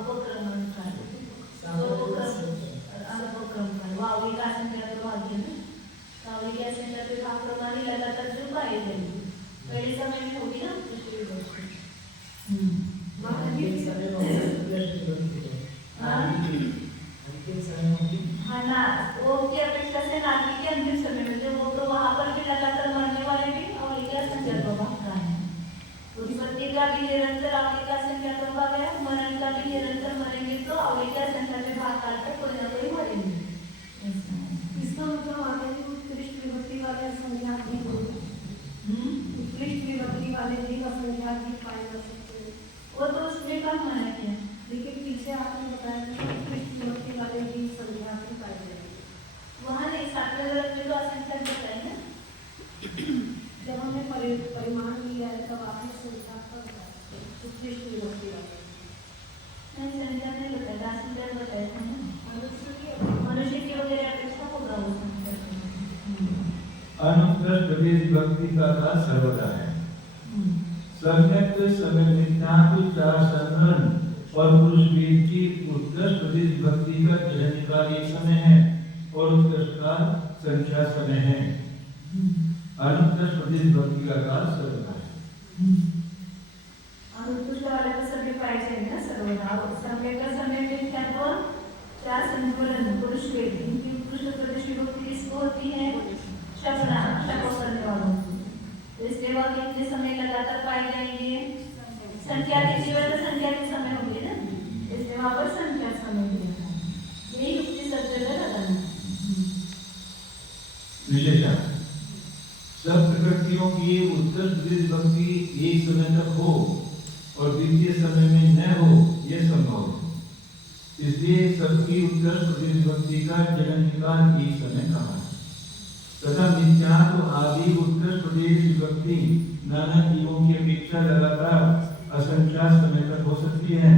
उपक्रमण काल। उपक्रम काल वावली का असंख्यात भागी है ना, वावली के असंख्यात विभाग प्रमाणे लगातार जो पाए जाएंगे पहले समय में होगी ना उत्कृष्ट विभक्ति। अंतिम समय में उत्कृष्ट भक्ति है। अंतिम समय में हाँ ना, वो की अपेक्षा से नाती के अंतिम समय में जो वो तो वहाँ पर भी लगातार मरने वाले भी आवली के असंख्यात प्रभाव का है। उत्पत्ति का भी निरंतर आवली का असंख्यात प्रभाव है, मरण का भी निरंतर मरेंगे तो आवली के असंख्यात प्रभाव काल तक कोई ना कोई मरेंगे। इसका मतलब आगे भी उत्कृष्ट विभक्ति वाले असंख्यात भी होंगे। उत्कृष्ट विभक्ति वाले भी असंख्यात भी पाए जा सकते हैं। वो तो उसमें कम माना किया, लेकिन पीछे आपने बताया कि उत्कृष्ट विभक्ति वाले भी संख्यात भी पाए जाएंगे। वहाँ नहीं, सातवें ग्रंथ में तो असंख्यात बताया ना। जब हमने परिमाण लिया है तब आपने संख्यात का बताया, उत्कृष्ट विभक्ति वाले। नहीं, संख्यात नहीं बताया, असंख्यात बताया था ना। मनुष्य की वगैरह अपेक्षा होगा वो संख्यात। अनुत्कृष्ट प्रदेश भक्ति का काल सर्वदा है। सम्यक समय मिथ्यात्व चार संग्रहण और पुरुष वेद की उत्कृष्ट प्रदेश भक्ति का जगन्य काल एक समय है और उत्कृष्ट काल संख्या समय है। अनुत्कृष्ट प्रदेश भक्ति का काल सर्वदा है। अनुत्कृष्ट वाले तो सभी पाए जाएंगे ना सर्वदा। समय का समय में क्या हुआ? चार संकुलन पुरुष वेद, इनकी उत्कृष्ट प्रदेश विभक्ति किसको होती है? शपना, शपथ करने वालों को। तो इसके बाद कितने समय लगातार पाए जाएंगे? संख्या के जीवन में संख्या के समय होंगे ना, इसलिए वहाँ पर संख्या समय दिया है। यही युक्ति सब जगह लगाना। विशेषण सब प्रकृतियों की उत्कृष्ट प्रदेश भक्ति एक समय तक हो और द्वितीय समय में न हो, यह संभव है। इसलिए सबकी उत्कृष्ट प्रदेश भक्ति का जगन्य काल एक समय कहा है तथा मिथ्यात्व आदि उत्कृष्ट प्रदेश भक्ति नाना जीवों की अपेक्षा लगातार असंख्यात समय तक हो सकती है।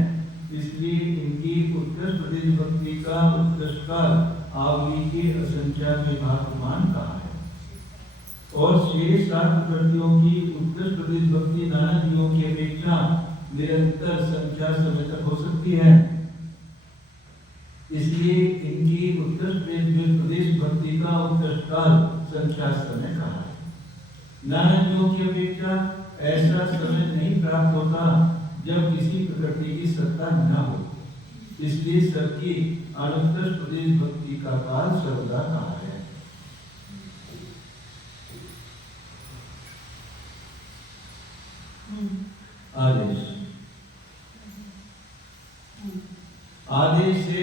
इसलिए इनकी उत्कृष्ट प्रदेश भक्ति का उत्कृष्ट काल आवली के असंख्यात विभाग प्रमाण कहा है और शेष 7 प्रकृतियों की उत्कृष्ट प्रदेश भक्ति नाना जीवों की अपेक्षा निरंतर संख्या समय तक हो सकती है। इसलिए इनकी उत्कृष्ट प्रदेश भक्ति का उत्कृष्ट काल संख्या समय कहा है। नाना जीवों की अपेक्षा ऐसा समय नहीं प्राप्त होता जब किसी प्रकृति की सत्ता न हो। इसलिए सबकी अनुत्कृष्ट प्रदेश भक्ति का काल सर्वदा कहा है। आदेश आदेश से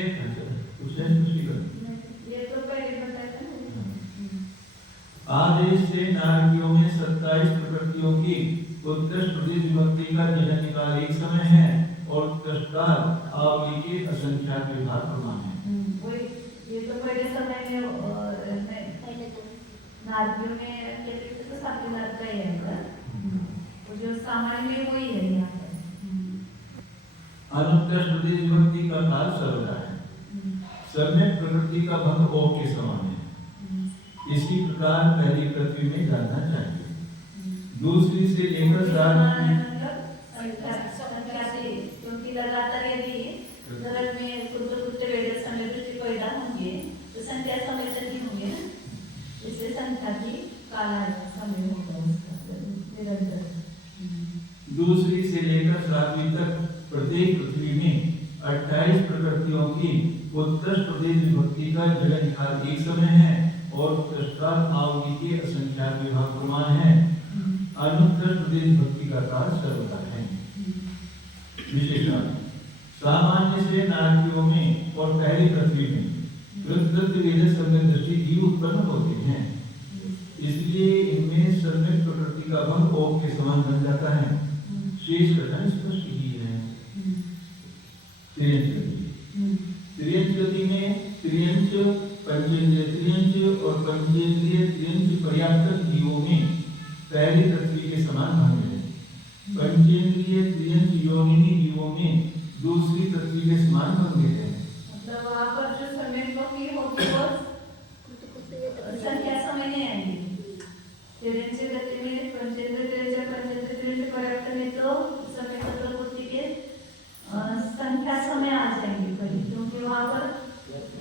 ये तो पहले बताया था ना। आदेश से नारकियों में 27 प्रकृतियों की उत्कृष्ट प्रदेश भक्ति का जगन्य काल एक समय है और उत्कृष्ट काल आवली के असंख्यात विभाग प्रमाण है। वही ये तो पहले समय में नारकियों में कहते तो सातवें नारक का ही है, जो सामान्य में वही है यहाँ पर। अनुत्कृष्ट प्रदेश भक्ति का काल सर्वदा है। सम्यक प्रकृति का भंग ओम के समान है। इसी प्रकार पहली पृथ्वी में जानना चाहिए। दूसरी से लेकर क्योंकि लगातार यदि जगत में कुछ वेद समय दृष्टि पैदा होंगे तो संख्या समय तक ही होंगे ना, इसलिए संख्या की प्रकृतियों की उत्कृष्ट प्रदेश विभक्ति का जगह निकाल एक समय है और उत्कृष्टकाल आवली के असंख्यात विभाग प्रमाण है। अनुत्कृष्ट प्रदेश विभक्ति का काल सर्वदा है। विशेषण सामान्य से नाट्यों में और पहली पृथ्वी में वेद सम्यक दृष्टि जीव उत्पन्न होते हैं, इसलिए इनमें सम्यक प्रकृति का भंग ओम के समान बन जाता है। शेष कथन स्पष्ट ही है। त्रियंच गति में त्रियंच पंचेंद्रिय त्रियंच और पंचेंद्रिय त्रियंच पर्याप्त जीवों में पहली पृथ्वी के समान भंग है। पंचेंद्रिय त्रियंच योनिनी जीवों में दूसरी पृथ्वी के समान भंग है। मतलब वहाँ पर जो समय की होती है संख्या समय नहीं आएगी। त्रियंच गति में पंचेंद्रिय पर्याप्त में तो समय प्रकृति के संख्या समय आ जाएंगी पहले, क्योंकि वहाँ पर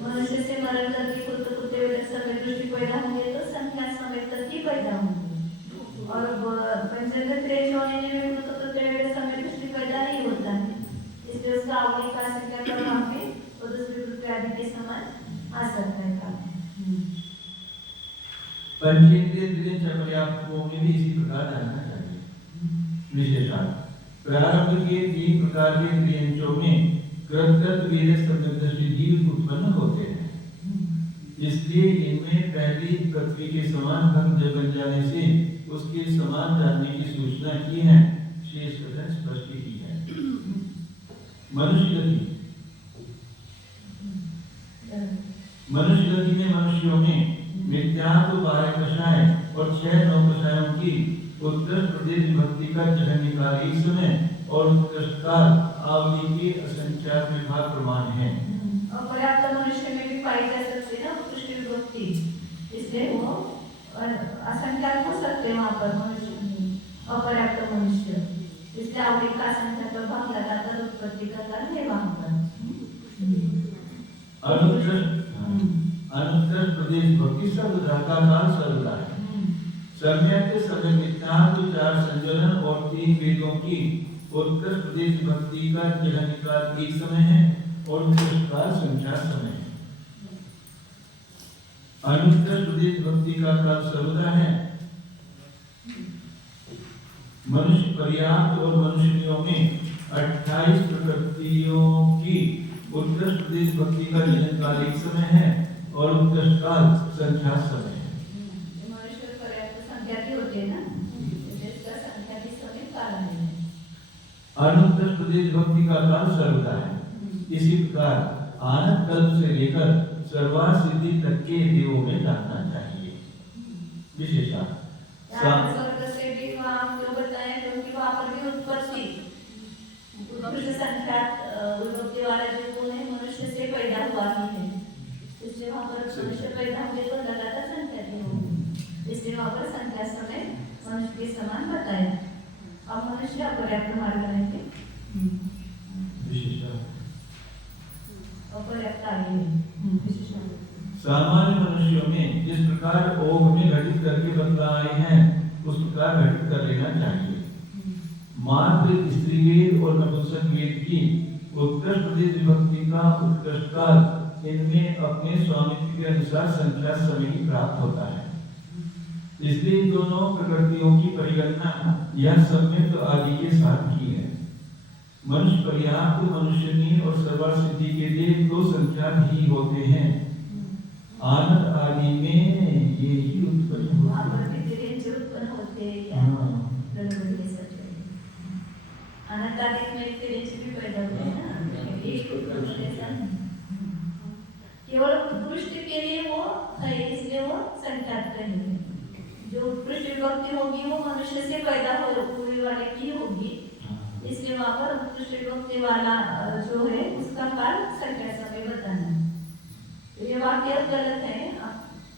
मनुष्य से मरण करके कुत्ते समय दृष्टि पैदा होंगे तो संख्या समय तक ही पैदा होंगे। और पंचेंद्रिय में कुत्ते समय दृष्टि पैदा नहीं होता है, इसलिए उसका आवली का संख्या का भाग में और दूसरी वृत्ति आदि के समान आ सकता है। पंचेंद्रिय त्रियंच पर्याप्तों में भी इसी प्रकार जानना चाहिए। विशेषण प्रारंभ के 3 प्रकार के त्रियंचों में कृतकृत वेद सम्यक दृष्टि जीव उत्पन्न होते हैं, इसलिए इनमें पहली पृथ्वी के समान भंग बन जाने से उसके समान जानने की सूचना की है। शेष कथन स्पष्ट की है। मनुष्य गति में मनुष्यों में मिथ्यात्व 12 कषाय और 6 नवकषायों की उत्कृष्ट प्रदेश विभक्ति का जगह निकाल एक समय और उत्कृष्ट काल आवली के असंख्यात विभाग प्रमाण है। पर्याप्त मनुष्य में भी पाई जा सकती है ना उत्कृष्ट विभक्ति, इसलिए वो असंख्यात हो सकते हैं वहाँ पर मनुष्य अपर्याप्त मनुष्य, इसलिए आवली का असंख्यात का भाग लगाकर उत्पत्ति का काल है वहाँ पर। अनुत्कृष्ट प्रदेश विभक्ति सर्वदा का काल सर्वदा है। सम्यक समय मिथ्यात्व 4 संयोजन और 3 वेदों की उत्कृष्ट प्रदेश विभक्ति का जगह निकाल एक समय है और उत्कृष्ट काल संख्या समय है। अनुत्कृष्ट प्रदेश विभक्ति का काल सर्वदा है। मनुष्य पर्याप्त और मनुष्यों में 28 प्रकृतियों की उत्कृष्ट प्रदेश विभक्ति का जगह काल एक समय है और उत्कृष्ट काल संख्या समय है। मनुष्य पर्याप्त संख्या की होती है ना, इसका संख्या की समय काल है। अनुत्कृष्ट प्रदेश विभक्ति का काल सर्वदा है। इसी प्रकार आनंद कल्प से लेकर सर्वार्थ सिद्धि तक के देवों में जानना चाहिए। विशेषण स्वर्ग से भी वहाँ क्यों बताया, क्योंकि वहाँ पर भी उत्पत्ति उत्कृष्ट संख्यात विभक्ति वाला जो गुण है मनुष्य से पैदा हुआ ही है, इसलिए वहाँ पर मनुष्य पैदा होंगे तो लगातार संख्या के होंगे, इसलिए वहाँ पर संख्या समय मनुष्य के समान बताया। अब मनुष्य अपर्याप्त मार्ग रहेंगे अपर्याप्त आगे। सामान्य मनुष्यों में जिस प्रकार ओम में घटित करके बतलाए हैं उस प्रकार घटित कर लेना चाहिए। मात्र स्त्री वेद और नपुंसक वेद की उत्कृष्ट प्रदेश विभक्ति का उत्कृष्ट काल इनमें अपने स्वामित्व के अनुसार संख्या समय ही प्राप्त होता है, इसलिए इन दोनों प्रकृतियों की परिगणना यह सम्यक आदि के साथ की है। मनुष्य पर्याप्त मनुष्यनी और सर्वार्थ सिद्धि के लिए 2 संख्या ही होते हैं। आनंद आदि में ये ही उत्पन्न होते हैं। अनंत आदि में त्रियंच भी पैदा हुए हैं ना, एक केवल उत्कृष्ट के लिए वो है, इसलिए वो संख्यात कहेंगे। जो उत्कृष्ट विभक्ति होगी वो मनुष्य से पैदा हुए वाले की होगी, इसलिए वहाँ पर उत्कृष्ट विभक्ति वाला जो है उसका काल संख्या समय बताना। तो ये वाक्य गलत है,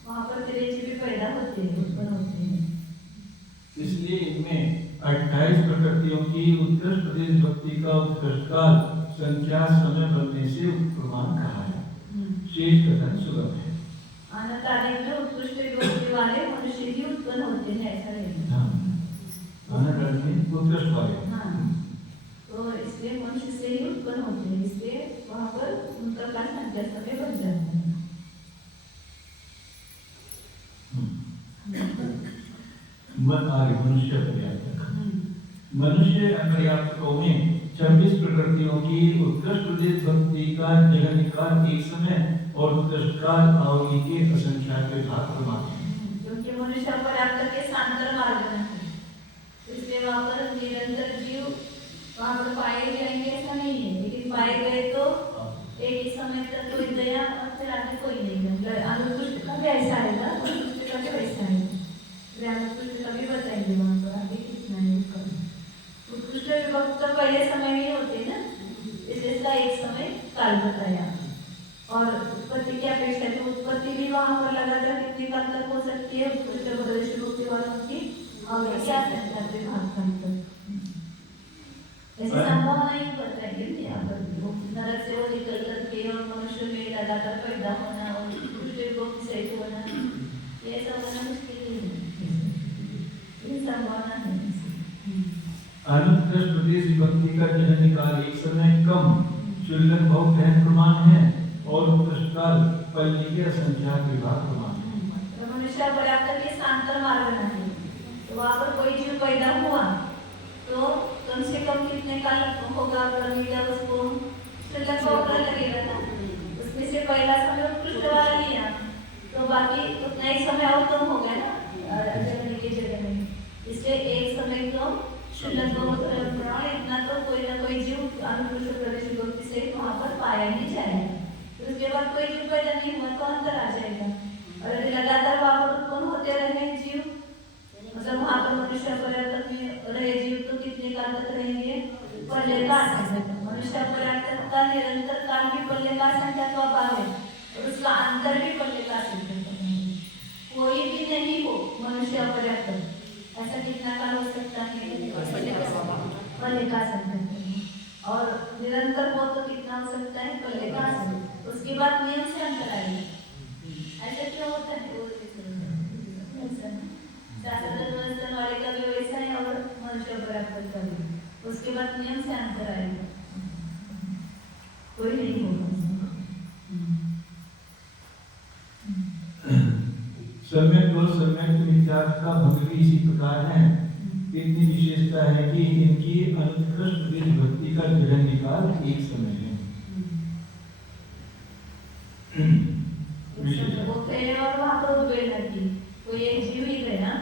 वहाँ पर त्रियंच भी पैदा होते हैं, उत्पन्न होते हैं। इसलिए इनमें 28 प्रकृतियों की उत्कृष्ट प्रदेश विभक्ति का उत्कृष्ट काल संख्या समय बनने से प्रमाण कहा है। शेष कथन सुगम है। अनंत आदि में उत्कृष्ट विभक्ति वाले मनुष्य ही उत्पन्न होते हैं, ऐसा है। अनंत आदि में उत्कृष्ट वाले। हाँ, तो इसलिए मनुष्य से ही उत्पन्न होते हैं, इसलिए वहाँ पर दूसरा समय बन जाता है। आगे मनुष्य पर्याप्तक। मनुष्य पर्याप्तकों में 26 प्रकृतियों की उत्कृष्ट देश भक्ति का जगन काल एक समय और उत्कृष्ट काल अवधि के असंख्यात भाग प्रमाण हैं। क्योंकि मनुष्य पर्याप्तक के सांतर मार्ग में है, इसलिए वहाँ पर निरंतर जीव वहाँ पर पाए जाएंगे ऐसा नहीं है, लेकिन पाए गए तो एक ही समय तक कोई गया और फिर आगे कोई नहीं गया। अनुकृष्ट का भी ऐसा आएगा, अनुकृष्ट का भी वैसा आएगा। अनुकृष्ट का भी बताएंगे वहाँ पर आगे कितना है उसका। उत्कृष्ट विभक्त तो पहले समय में होते ना, इसलिए इसका एक समय काल बताया। और उत्पत्ति की अपेक्षा तो उत्पत्ति भी वहाँ पर लगातार कितने काल तक हो सकती है, उत्कृष्ट प्रदेश मुक्ति वालों की और क्या करते भाग तक ऐसे संभावना ही बताएंगे यहाँ पर। नरक से वो निकल करके और मनुष्य में लगातार पैदा होना और उत्कृष्ट मुक्ति से होना, ये सब होना मुश्किल ही है, ये संभावना है। अनुत्कृष्ट प्रदेश भक्ति का जन्म काल एक समय कम शुल्लक बहुत गहन प्रमाण है और उत्कृष्ट काल पल्ली के असंख्यात विभाग प्रमाण है। मनुष्य पर्याप्त के सांतर मार्ग नहीं, तो वहाँ पर कोई जीव पैदा हुआ तो कम से कम कितने काल होगा प्रमिला उसको शुल्लक बहुत लगेगा ना, उसमें से पहला समय उत्कृष्ट वाला लिया तो बाकी उतना ही समय और कम हो गया ना जगह के जगह में, इसलिए एक समय तो शुल्लक बहुत इतना तो कोई ना कोई जीव अनुकृष्ट प्रदेश भक्ति से वहाँ पर पाया ही जाएगा। तो उसके बाद कोई जीव पैदा नहीं हुआ तो अंतर आ जाएगा, और यदि लगातार वहाँ पर उत्पन्न होते रहे जीव, मतलब वहाँ पर मनुष्य पर्याप्त में रहे जीव तो कितने काल तक रहेंगे, पल्ले का संख्या। मनुष्य पर्याप्त का निरंतर काल भी पल्ले का संख्या का अभाव है और उसका अंतर भी पल्ले का संख्या का है। कोई भी नहीं हो मनुष्य पर्याप्त, ऐसा कितना काल हो सकता है, पल्ले का संख्या, और निरंतर हो तो कितना हो सकता है, पल्ले का संख्या। उसके बाद नियम से अंतर आएगा। ऐसा क्यों होता है? शास्त्र वाले का भी वैसा है और मनुष्य पर्याप्त का भी, उसके बाद नियम से अंतर आएगा, कोई नहीं होगा। सम्यक और सम्यक मिथ्यार्थ का भंग भी इसी प्रकार है। इतनी विशेषता है कि इनकी अनुत्कृष्ट देश भक्ति का जगन निकाल एक समय है। वो पहले और वहाँ पर उद्वेलना की, कोई एक जीव ही गया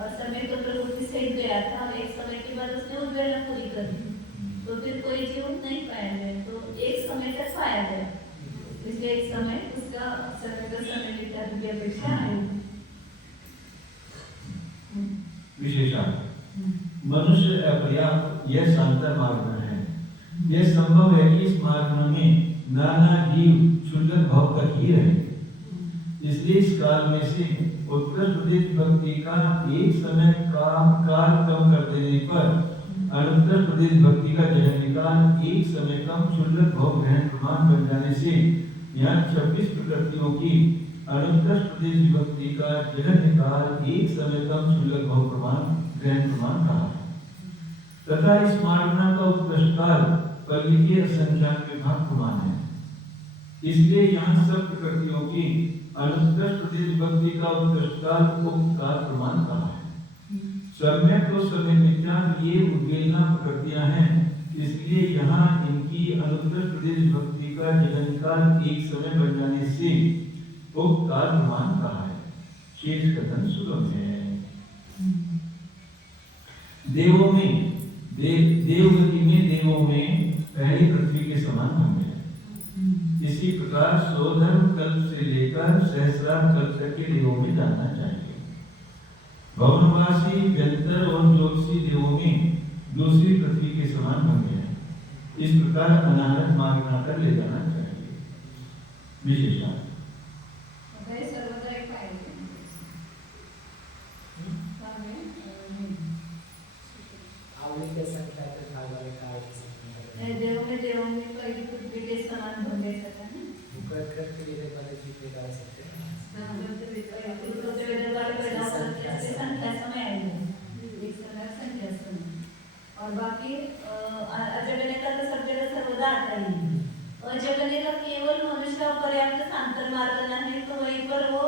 और समय तो प्रकृति से ही गया था और एक समय के बाद उसने उद्वेलना पूरी कर दी, तो फिर कोई जीव नहीं पाया गया, तो एक समय तक पाया गया, इसलिए एक समय उसका समय की अपेक्षा आएगी। विशेषण मनुष्य अपर्याप्त यह सांतर मार्ग है। यह संभव है कि इस मार्ग में नाना जीव क्षुल्लक भाव तक ही रहे, इसलिए इस काल में से उत्कृष्ट देश भक्ति का एक समय काल कम कर देने पर अनुत्कृष्ट देश भक्ति का जन्म काल एक समय कम क्षुल्लक भाव ग्रहण प्रमाण बन जाने से यहाँ 26 प्रकृतियों की अनुत्कृष्ट देश भक्ति का जन्म काल एक समय कम क्षुल्लक भाव प्रमाण ग्रहण प्रमाण कहा है, तथा इस मार्गना का उत्कृष्ट काल पल्ली के असंख्यात विभाग प्रमाण है। इसलिए यहाँ सब प्रकृतियों की अनुत्कृष्ट देश भक्ति का उत्कृष्ट काल उक्त काल प्रमाण कहा है। सम्यक तो सम्यक मिथ्यार्थ ये उद्वेलना प्रकृतियां हैं, इसलिए यहाँ इनकी अनुत्कृष्ट देश भक्ति का जगन काल एक समय बन जाने से उक्त काल प्रमाण कहा है। शेष कथन सुगम है। देवों में देवगति में देवों में पहली पृथ्वी के समान बन गए। इसी प्रकार स्वधर्म कल्प से लेकर सहस्रार कल्प तक के देवों में जानना चाहिए। भवनवासी व्यंतर और ज्योतिषी देवों में दूसरी पृथ्वी के समान बन गए। इस प्रकार अनाहत मार्ग कर ले जाना चाहिए। विशेषण देवों में पहली पृथ्वी के समान बन गए सकता है और बाकी अजगने का तो सब जगह सर्वदा आता ही, अजगने का केवल मनुष्य मनुष्य पर्याप्त सांतर मार्ग नहीं तो वहीं पर वो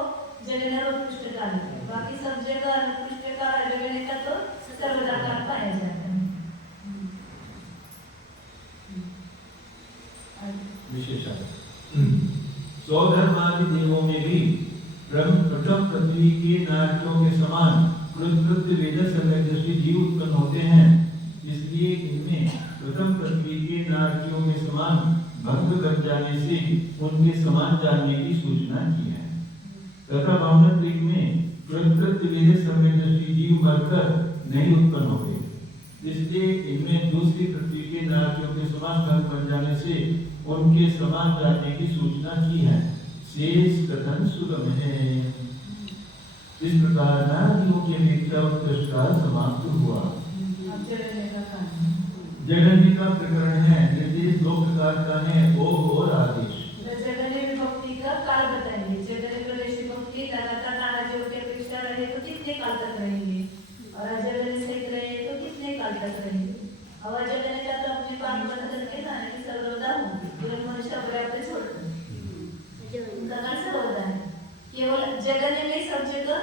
जगन्नाथ उत्कृष्ट काल है। बाकी सब जगह अनुकृष्ट काल जगन्नाथ का तो सर्वदा काल पाया जाता है। विशेषण सौधर्मादि देवों में भी प्रथम पृथ्वी के नारकियों के समान कृत वेद संगति जीव उत्पन्न होते हैं। इसलिए इनमें प्रथम पृथ्वी के नारकियों के समान भंग कर जाने से उनके समान जानने की सूचना की है। तथा ब्राह्मण युग में कृत वेद संगति जीव मरकर नहीं उत्पन्न हो गए। इसलिए इनमें दूसरी पृथ्वी के नारकियों के समान भंग बन जाने से उनके समान जानने की सूचना की है। शेष कथन सुगम है। इस प्रकार नारकियों की अपेक्षा उत्कृष्ट काल समाप्त हुआ। जगन्य का प्रकरण है। निर्देश दो प्रकार का है, ओघ और आदेश। जगन्य विभक्ति का काल बताएंगे। जगन्य प्रदेश विभक्ति लगातार नाराजों की अपेक्षा रहे तो कितने काल तक रहेंगे, और अजगन्य सहित रहे तो कितने काल तक रहेंगे। अब अजगन्य का तो अपने पाप बदल के जाने की सर्वदा होगी, तुरंत मनुष्य पर्याप्त छोड़ उनका काल सर्वदा है। केवल जगन्य में सब जगह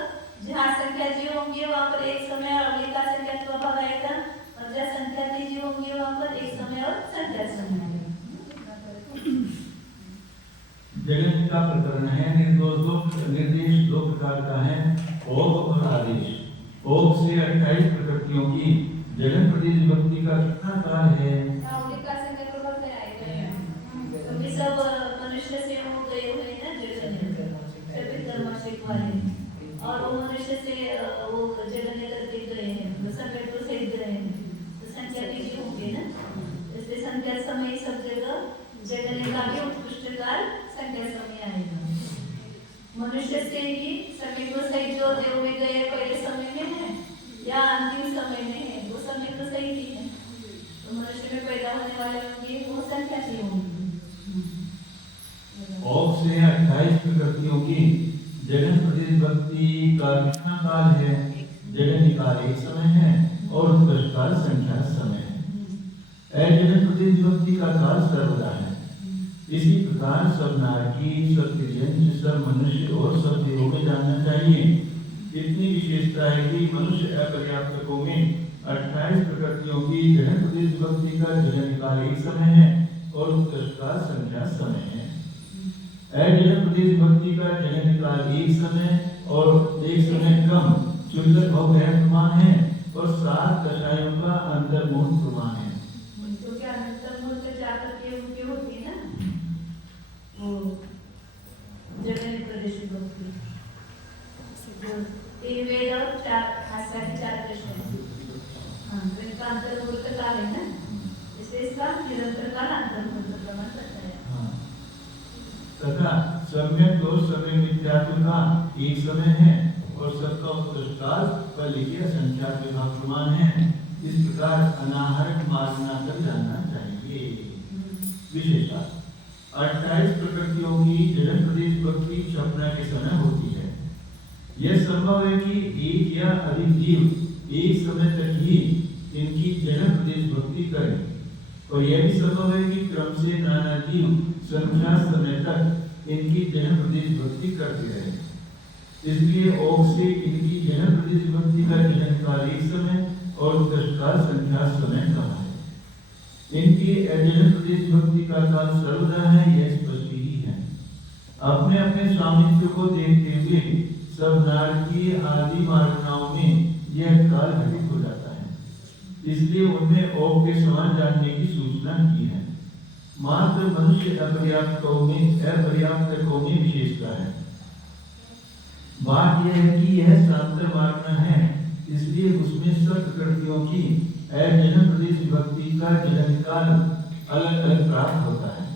जहाँ संख्या जीव होंगे वहाँ पर एक समय और अवधि का संख्या प्रभाव आएगा, और जहाँ संख्या जीव होंगे वहाँ पर एक समय और संख्या समय आएगा। जगन्य का प्रकरण है। निर्देश दो प्रकार का है, ओघ और आदेश। ओघ से 28 प्रकृतियों की जगन प्रदेश विभक्ति का कितना काल है? सब मनुष्य से हो गए हुए हैं ना जगन्य, सभी कर्माशिक वाले, और वो मनुष्य से वो जगन्य करके गए हैं, वो समय तो सहित गए हैं, तो संख्या भी होंगे ना। इसलिए संख्या समय सब जगह जगन्य का भी उत्कृष्ट काल संख्या समय आएगा। मनुष्य से ही समय को सही जो देव में गए पहले समय में है या अंतिम समय में है, वो समय तो सही नहीं है, तो मनुष्य में पैदा होने वाले होंगे वो संख्या से होंगे। ओघ से 28 प्रकृतियों की जगन प्रदेश भक्ति का कितना काल है? जगन काल एक समय है और उत्कृष्ट काल संख्या समय है। जगन प्रदेश भक्ति का काल सर्वदा है। इसी प्रकार सब नारकी, सब तिर्यंच, सब मनुष्य और सब देवों में जानना चाहिए। इतनी विशेषता है कि मनुष्य अपर्याप्तकों में 28 प्रकृतियों की जगन प्रदेश भक्ति का जगन काल एक समय है और उत्कृष्ट काल संख्या समय है। जगन प्रदेश भक्ति का जगन काल एक समय और एक समय कम क्षुल्लक और गैर प्रमाण है, और 7 दशाओं का अंतर्मूल प्रमाण है। तो क्या अंतर्मूल से जाकर के उनके होती है ना वो जगन प्रदेश भक्ति, तीन वेद और 4 कृष्ण है। हाँ, तो इनका अंतर्मूल का काल है ना, इसलिए इसका निरंतर काल अंतर्मूल का प्रमाण करता है। तथा सम्यक और सम्यक मिथ्यात्व का एक समय है और सबका उत्कृष्ट काल पर लिखे असंख्यात विभाग प्रमाण है। इस प्रकार अनाहरक मार्गना कर जानना चाहिए। विशेषता 28 प्रकृतियों की जगन प्रदेश भक्ति क्षपना के समय होती है। यह संभव है कि एक या अधिक जीव एक समय तक ही इनकी जगन प्रदेश भक्ति करें, और यह भी संभव है कि क्रम से नाना जीव संख्या समय तक इनकी जगन प्रदेश भक्ति करते रहे। इसलिए ओघ से इनकी जगन प्रदेश भक्ति का जगन काल एक समय और उत्कृष्ट काल संख्या समय कहा है। इनकी जगन प्रदेश भक्ति का काल सर्वदा है, यह स्पष्ट ही है। अपने अपने स्वामित्व को देखते हुए सब नारकी आदि मार्गनाओं में यह काल घटित हो जाता है, इसलिए उनमें ओघ के समान जानने की सूचना की है। मात्र मनुष्य अपर्याप्तकों में विशेषता है। बात यह है कि यह सांतर मार्ग है, इसलिए उसमें सब प्रकृतियों की जन्म प्रदेश भक्ति का जन्म काल अलग अलग प्राप्त होता है,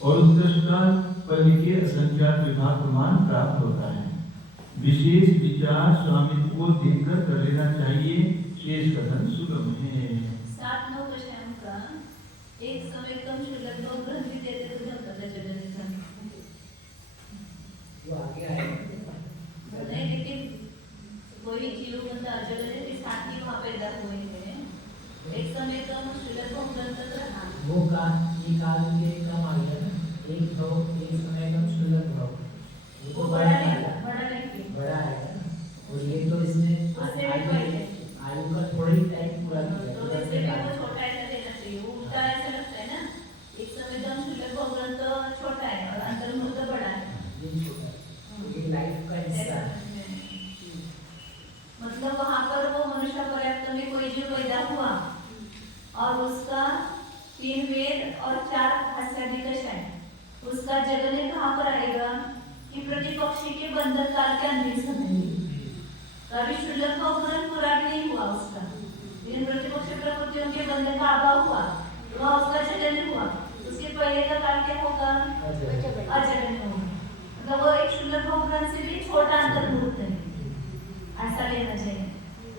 और उत्कृष्ट काल पर लिखे असंख्यात विभाग प्रमाण प्राप्त होता है। विशेष विचार स्वामित्व को देखकर कर लेना चाहिए। शेष कथन सुगम है। 7-9 विषयों का एक समय कम शुल्क को ग्रहण भी देते तो जब पता चल जाता वो आगे आएगा नहीं, लेकिन कोई जीव बंदा जगह के साथ ही वहाँ पैदा हुए हैं। एक समय कम शुल्क को ग्रहण कर रहा वो काल ये काल के कम आ गया ना, एक समय उसका जगने कहाँ पर आएगा कि प्रतिपक्षी के बंधन काल के अंतिम समय में। अभी शुल्लक का उपकरण पूरा भी नहीं हुआ उसका, लेकिन प्रतिपक्ष प्रकृतियों के बंधन का अभाव हुआ, वहाँ उसका जगन हुआ। उसके पहले का काल क्या होगा? अजगन होगा। मतलब वो एक शुल्लक का उपकरण से भी छोटा अंतर्मुहूर्त है, ऐसा लेना चाहिए।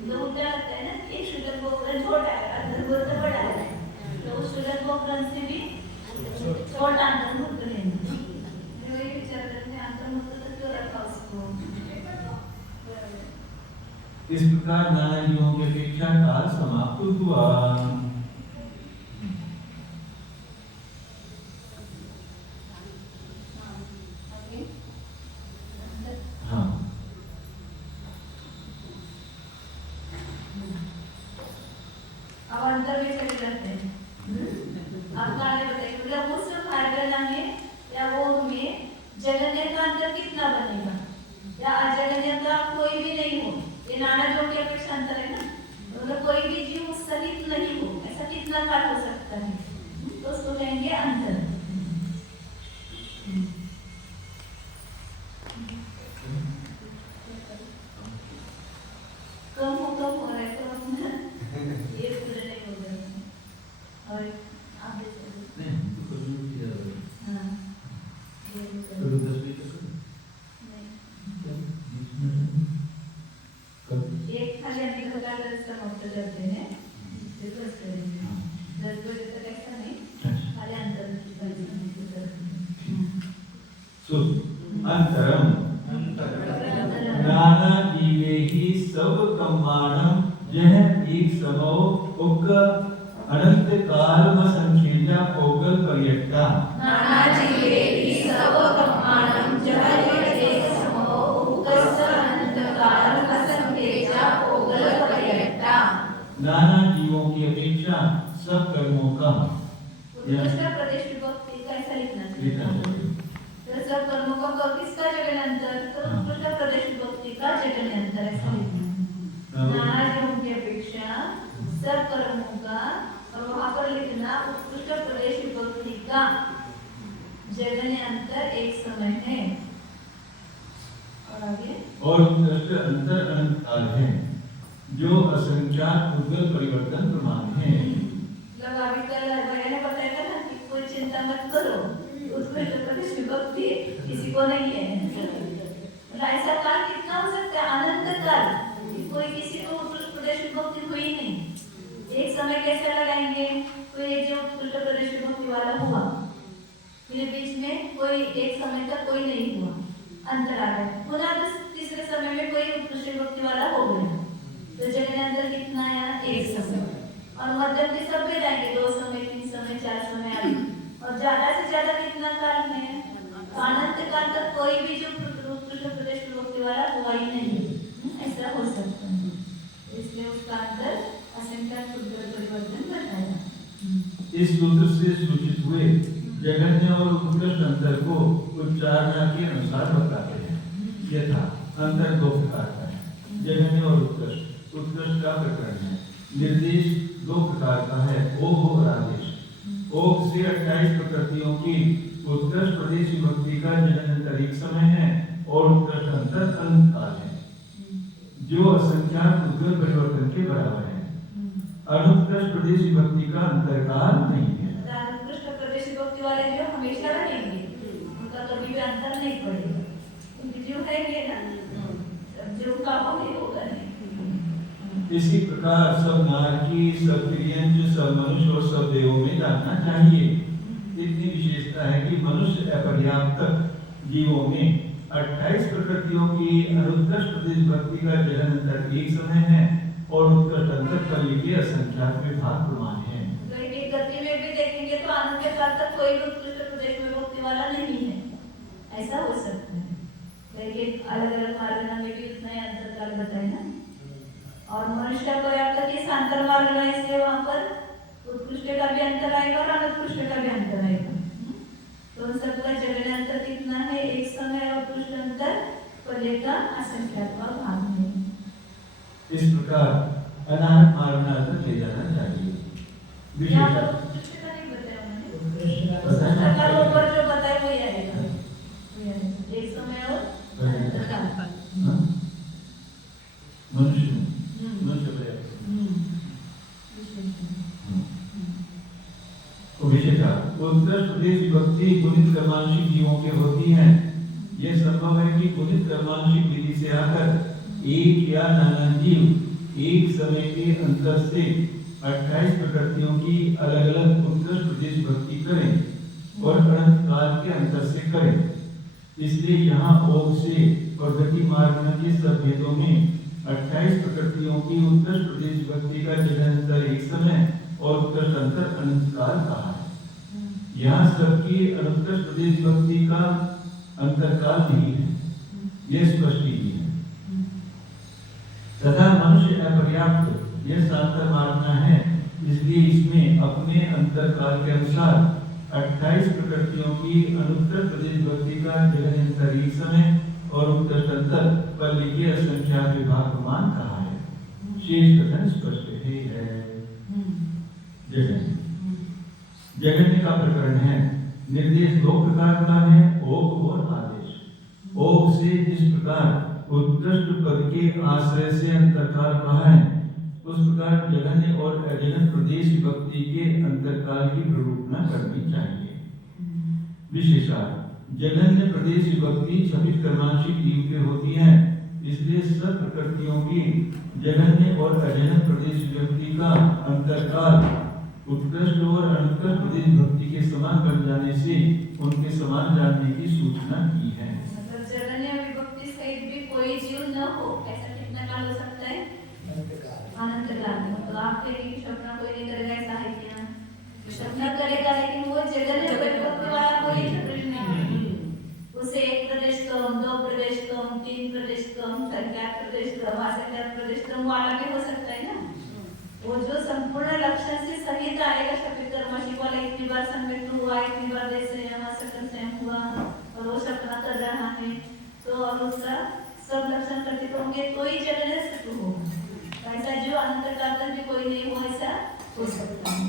तो उल्टा लगता है ना, एक शुल्लक का उपकरण छोटा है, अंतर्मुहूर्त बड़ा है, तो उस शुल्लक का उपकरण से भी छोटा अंतर्मुहूर्त लेना। वही विचार करते हैं, अंतर्मुहूर्त तक क्यों रखा उसको? इस प्रकार नाना जीवों की अपेक्षा काल समाप्त हुआ। हाँ, अब अंतर में चले जाते हैं। अब गाने बताइए, मतलब उस खारगना में या वो में जगन्य का अंतर कितना बनेगा, या अजगन्य का कोई भी नहीं हो, ये नाना जो की अपेक्षा अंतर है ना, मतलब कोई भी जीव सहित नहीं हो, ऐसा कितना काल हो सकता है, तो उसको कहेंगे अंतर। कम हो रहा है, कम ये पूरा नहीं हो रहा है। और आप देखो, हाँ एक खाली अंतिम काल समाप्त करते हैं, फिर बस करेंगे 10 बजे तक, ऐसा नहीं, खाली अंतर की परिचय करते हैं। अंतरम नाना जीवे ही सब कम्माणम यह एक समो उक अनंत काल व संखेजा पोगल पर्यट्टा। नाना जीवे ही सब कम्माणम यह एक समो उक अनंत काल व संखेजा पोगल पर्यट्टा। नाना जीवों की अपेक्षा सब कर्मों का उत्कृष्ट प्रदेश विभक्ति कैसा लिखना लिखना चाहिए? चाहिए। तो सब कर्मों का किसका जगन अंतर? तो उत्कृष्ट प्रदेश विभक्ति का जगन अंतर, ऐसा लिखना है। नाना जीवों की अपेक्षा सब कर्मों का, और वहां पर लिखना उत्कृष्ट प्रदेश विभक्ति का जगन अंतर एक समय है। और आगे और उत्कृष्ट अंतर अनंत काल है, जो असंख्यात उद्गल परिवर्तन प्रमाण है। मतलब अभी कल भैया ने बताया था ना कि कोई चिंता मत करो, उत्कृष्ट प्रदेश विभक्ति किसी को नहीं है। मतलब ऐसा काल कितना हो सकता है? अनंत काल, कोई किसी को उत्कृष्ट प्रदेश विभक्ति हुई नहीं। एक समय कैसे लगाएंगे? कोई एक जो उत्कृष्ट प्रदेश विभक्ति वाला हुआ, फिर बीच में कोई एक समय तक कोई नहीं हुआ, अंतर आ गया, पुनः तीसरे समय में कोई उत्कृष्ट विभक्ति वाला हो गया, तो जगह अंतर कितना आया? एक समय। और मध्यम के सब में जाएंगे, 2 समय, 3 समय, 4 समय आदि, और ज्यादा से ज्यादा कितना काल में? तो अनंत काल तक कोई भी जो उत्कृष्ट प्रदेश विभक्ति वाला हुआ ही नहीं, ऐसा हो सकता है। इसलिए उसका अंतर असंख्यात उद्गल परिवर्तन बताया। इस सूत्र से सूचित हुए जगन्य और उत्कृष्ट अंतर को उच्चारणा के अनुसार बताते हैं। यथा अंतर 2 प्रकार का है, जगन्य और उत्कृष्ट। उत्कृष्ट का प्रकरण है। निर्देश 2 प्रकार का है, ओघ और आदेश। ओघ से 28 प्रकृतियों की उत्कृष्ट प्रदेश विभक्ति का जगन अंतर एक समय है, और उत्कृष्ट अंतर अनंत काल है, जो असंख्यात उद्गल परिवर्तन के बराबर है। अनुत्कृष्ट प्रदेश विभक्ति का अंतरकाल नहीं है। अनुत्कृष्ट प्रदेश विभक्ति वाले जो हमेशा रहेंगे, उनका कभी भी अंतर नहीं पड़ेगा, क्योंकि जो है ये ना, जो का होगा नहीं। इसी प्रकार सब नारकी, सब प्रियंज, सब मनुष्य और सब देवों में जानना चाहिए। इतनी विशेषता है कि मनुष्य अपर्याप्त जीवों में 28 प्रकृतियों की अनुत्कृष्ट प्रदेश विभक्ति का जगन अंतर एक समय है, और उत्कृष्ट अंतर कली के असंख्यात विभाग प्रमाण है। तो एक गति में भी देखेंगे तो अनंत काल तक कोई भी उत्कृष्ट प्रदेश विभक्ति वाला नहीं है, ऐसा हो सकता है। लेकिन अलग अलग मार्गना में भी उतना ही अंतर काल बताए ना। और मनुष्य का पर्याप्त के अंतर मार्गना, इसलिए वहां पर उत्कृष्ट का भी अंतर आएगा और अनुत्कृष्ट का भी अंतर आएगा। तो उन सबका जगन अंतर कितना है? एक समय, और उत्कृष्ट अंतर पहले का असंख्यात भाग में। इस प्रकार अनाहत मार्गना तक ले जाना चाहिए। यहाँ पर उत्कृष्ट का नहीं बताया उन्होंने, ऊपर जो बताया वही आएगा। के होती हैं। यह संभव है कि गुणित कर्मांशिक विधि से आकर एक या नाना जीव एक समय के अंतर से 28 प्रकृतियों की अलग अलग उत्कृष्ट प्रदेश भक्ति करें और अनंत काल के अंतर से करें। इसलिए यहाँ भोग से और गति मार्ग के सब भेदों में 28 प्रकृतियों की उत्कृष्ट प्रदेश भक्ति का जगन्तर एक समय और उत्कृष्ट अंतर अनंत काल कहा है। यहाँ सबकी अनुत्कृष्ट प्रदेश भक्ति का अंतरकाल नहीं है, यह स्पष्ट ही है। तथा मनुष्य अपर्याप्त यह शास्त्र मानना है, इसलिए इसमें अपने अंतरकाल के अनुसार 28 प्रकृतियों की अनुत्कृष्ट प्रदेश भक्ति का जगन्तर एक समय और उत्कृष्ट अंतर पर लिखे असंख्यात विभाग मान कहा है। शेष कथन स्पष्ट ही है। जगन्य का प्रकरण है। निर्देश दो प्रकार का है, ओग और आदेश। ओग से जिस प्रकार उत्कृष्ट पद के आश्रय से अंतरकाल कहा है, उस प्रकार जगन्य और अजगन प्रदेश भक्ति के अंतरकाल की प्ररूपना करनी चाहिए। विशेषार्थ जगन्य प्रदेश भक्ति 26 कर्मांशिक जीव के होती है, इसलिए सब प्रकृतियों की जगन्य और अजगन प्रदेश भक्ति का अंतरकाल उत्कृष्ट और अनुत्कृष्ट प्रदेश भक्ति के समान बन जाने से उनके समान जानने की सूचना की है। मतलब जगन्य विभक्ति सहित भी कोई जीव न हो, ऐसा कितना काल हो सकता है? अनंत काल। मतलब आप कहेंगे कि सपना कोई नहीं करेगा, ऐसा है क्या? सपना करेगा, लेकिन वो जगन्य विभक्ति वाला कोई प्रदेश नहीं। उसे एक प्रदेश कम, दो प्रदेश कम, तीन प्रदेश कम, संख्यात प्रदेश कम, असंख्यात प्रदेश कम वाला भी हो सकता है ना। वो जो संपूर्ण लक्षण से सहित आएगा, शब्द कर्मशी वाला इतनी बार सम्मिलित हुआ, इतनी बार देश संयम सकल संयम हुआ और वो सपना कर रहा है, तो और उसका सब लक्षण कथित होंगे तो ही जगन्य सिद्ध होगा। ऐसा जो अनंत काल तक भी कोई नहीं हो, ऐसा हो सकता है।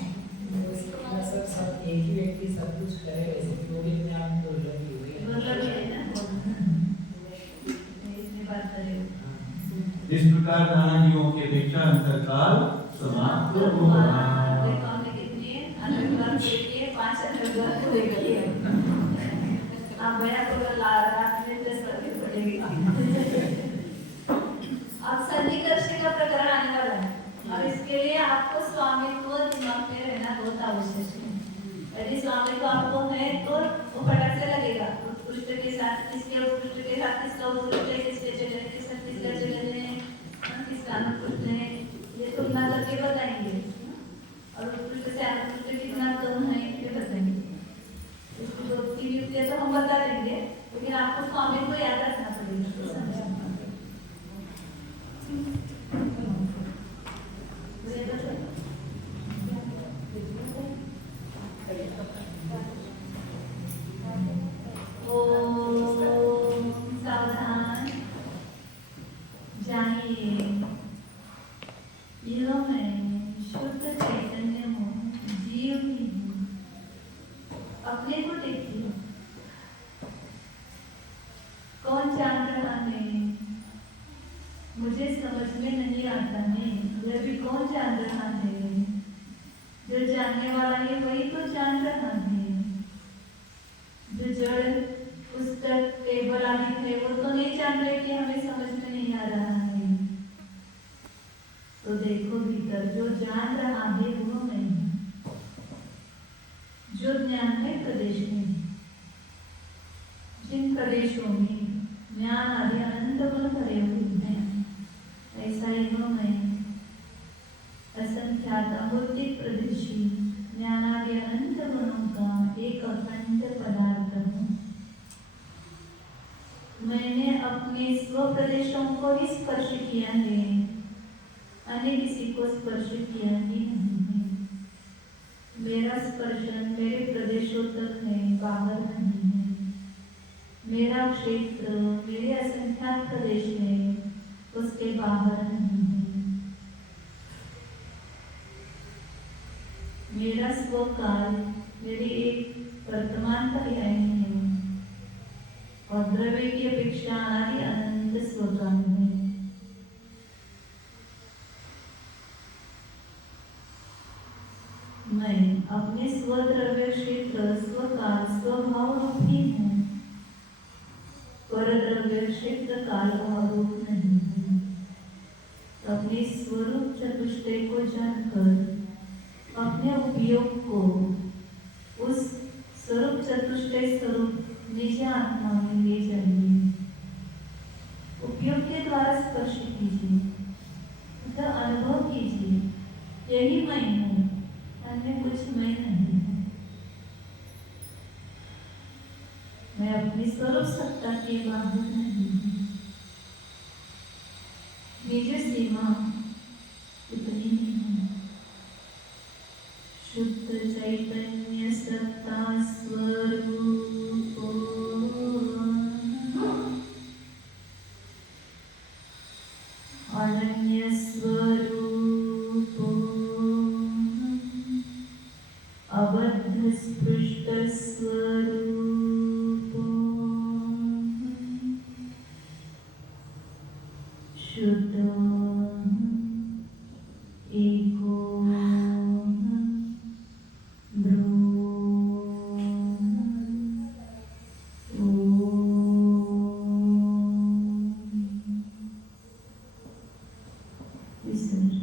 सब एक ही व्यक्ति सब कुछ करे, वैसे वो भी अपने आप को दुर्लभ है ना, इतनी बात करें। इस प्रकार नाना जीवों के अपेक्षा अंतरकाल समाप्त हुआ। हमने कितनी अनुग्रह देखिए, 5 अनुग्रह हो गई है। आप भैया को रात में टेस्ट करनी पड़ेगी। अब सन्निकर्ष का प्रकरण आने वाला है, और इसके लिए आपको स्वामित्व दिमाग में रहना बहुत आवश्यक है। यदि स्वामित्व आपको है तो वो फटक से लगेगा। उत्कृष्ट के साथ किसके उत्कृष्ट के साथ किसका उत्कृष्ट है, किसके चलन के साथ किसका चलन है, किसका अनुत्कृष्ट है, ये तुलना करके बताएंगे। और उत्कृष्ट से अनुत्कृष्ट कितना कम है ये बताएंगे। इसकी 2-3 युक्तियां तो हम बता देंगे, लेकिन आपको स्वामित्व को याद रखना पड़ेगा। सावधान जानिए, यह मैं शुद्ध चैतन्य हूँ, जीव ही हूँ। अपने को देखिए, कौन जान रहा है? मुझे समझ में नहीं आता है, यह भी कौन जान रहा है? जो जानने वाला है वही तो जान रहा है। जो जड़ पुस्तक टेबल आदि है वो तो नहीं जान रहे कि हमें समझ में नहीं आ रहा है। तो देखो भीतर जो जान रहा है वो मैं हूँ। जो ज्ञान है प्रदेश में, जिन प्रदेशों में ज्ञान आदि अनंत गुण भरे हुए हैं, ऐसा ही वो मैं असंख्यात अभौतिक प्रदेशी ज्ञानादि अनंत गुणों का एक अखंड पदार्थ हूँ। मैंने अपने स्व प्रदेशों को ही स्पर्श किया है, अन्य किसी को स्पर्श किया ही नहीं है। मेरा स्पर्शन मेरे प्रदेशों तक है, बाहर नहीं है। मेरा क्षेत्र मेरे असंख्यात प्रदेश है, उसके बाहर नहीं है। मेरा स्वकाल मेरी एक वर्तमान पर्याय है, और द्रव्य की अपेक्षा अनादि अनंत स्वकाल है। मैं अपने स्वद्रव्य क्षेत्र स्वकाल स्वभाव रूप ही हूँ। निज आत्मा में ले जाइए, उपयोग के द्वारा स्पर्श कीजिए, मतलब अनुभव कीजिए, यही मैं हूँ, अन्य कुछ मैं नहीं हूँ। मैं अपनी स्वरूप सत्ता के बाहर नहीं हूँ। निज सीमा इतनी ही है। शुद्ध चैतन्य सत्ता स्वरूप अनन्य स्वरूप अबद्ध स्पृष्ट स्वरूप शुद्ध एको विसर्जन।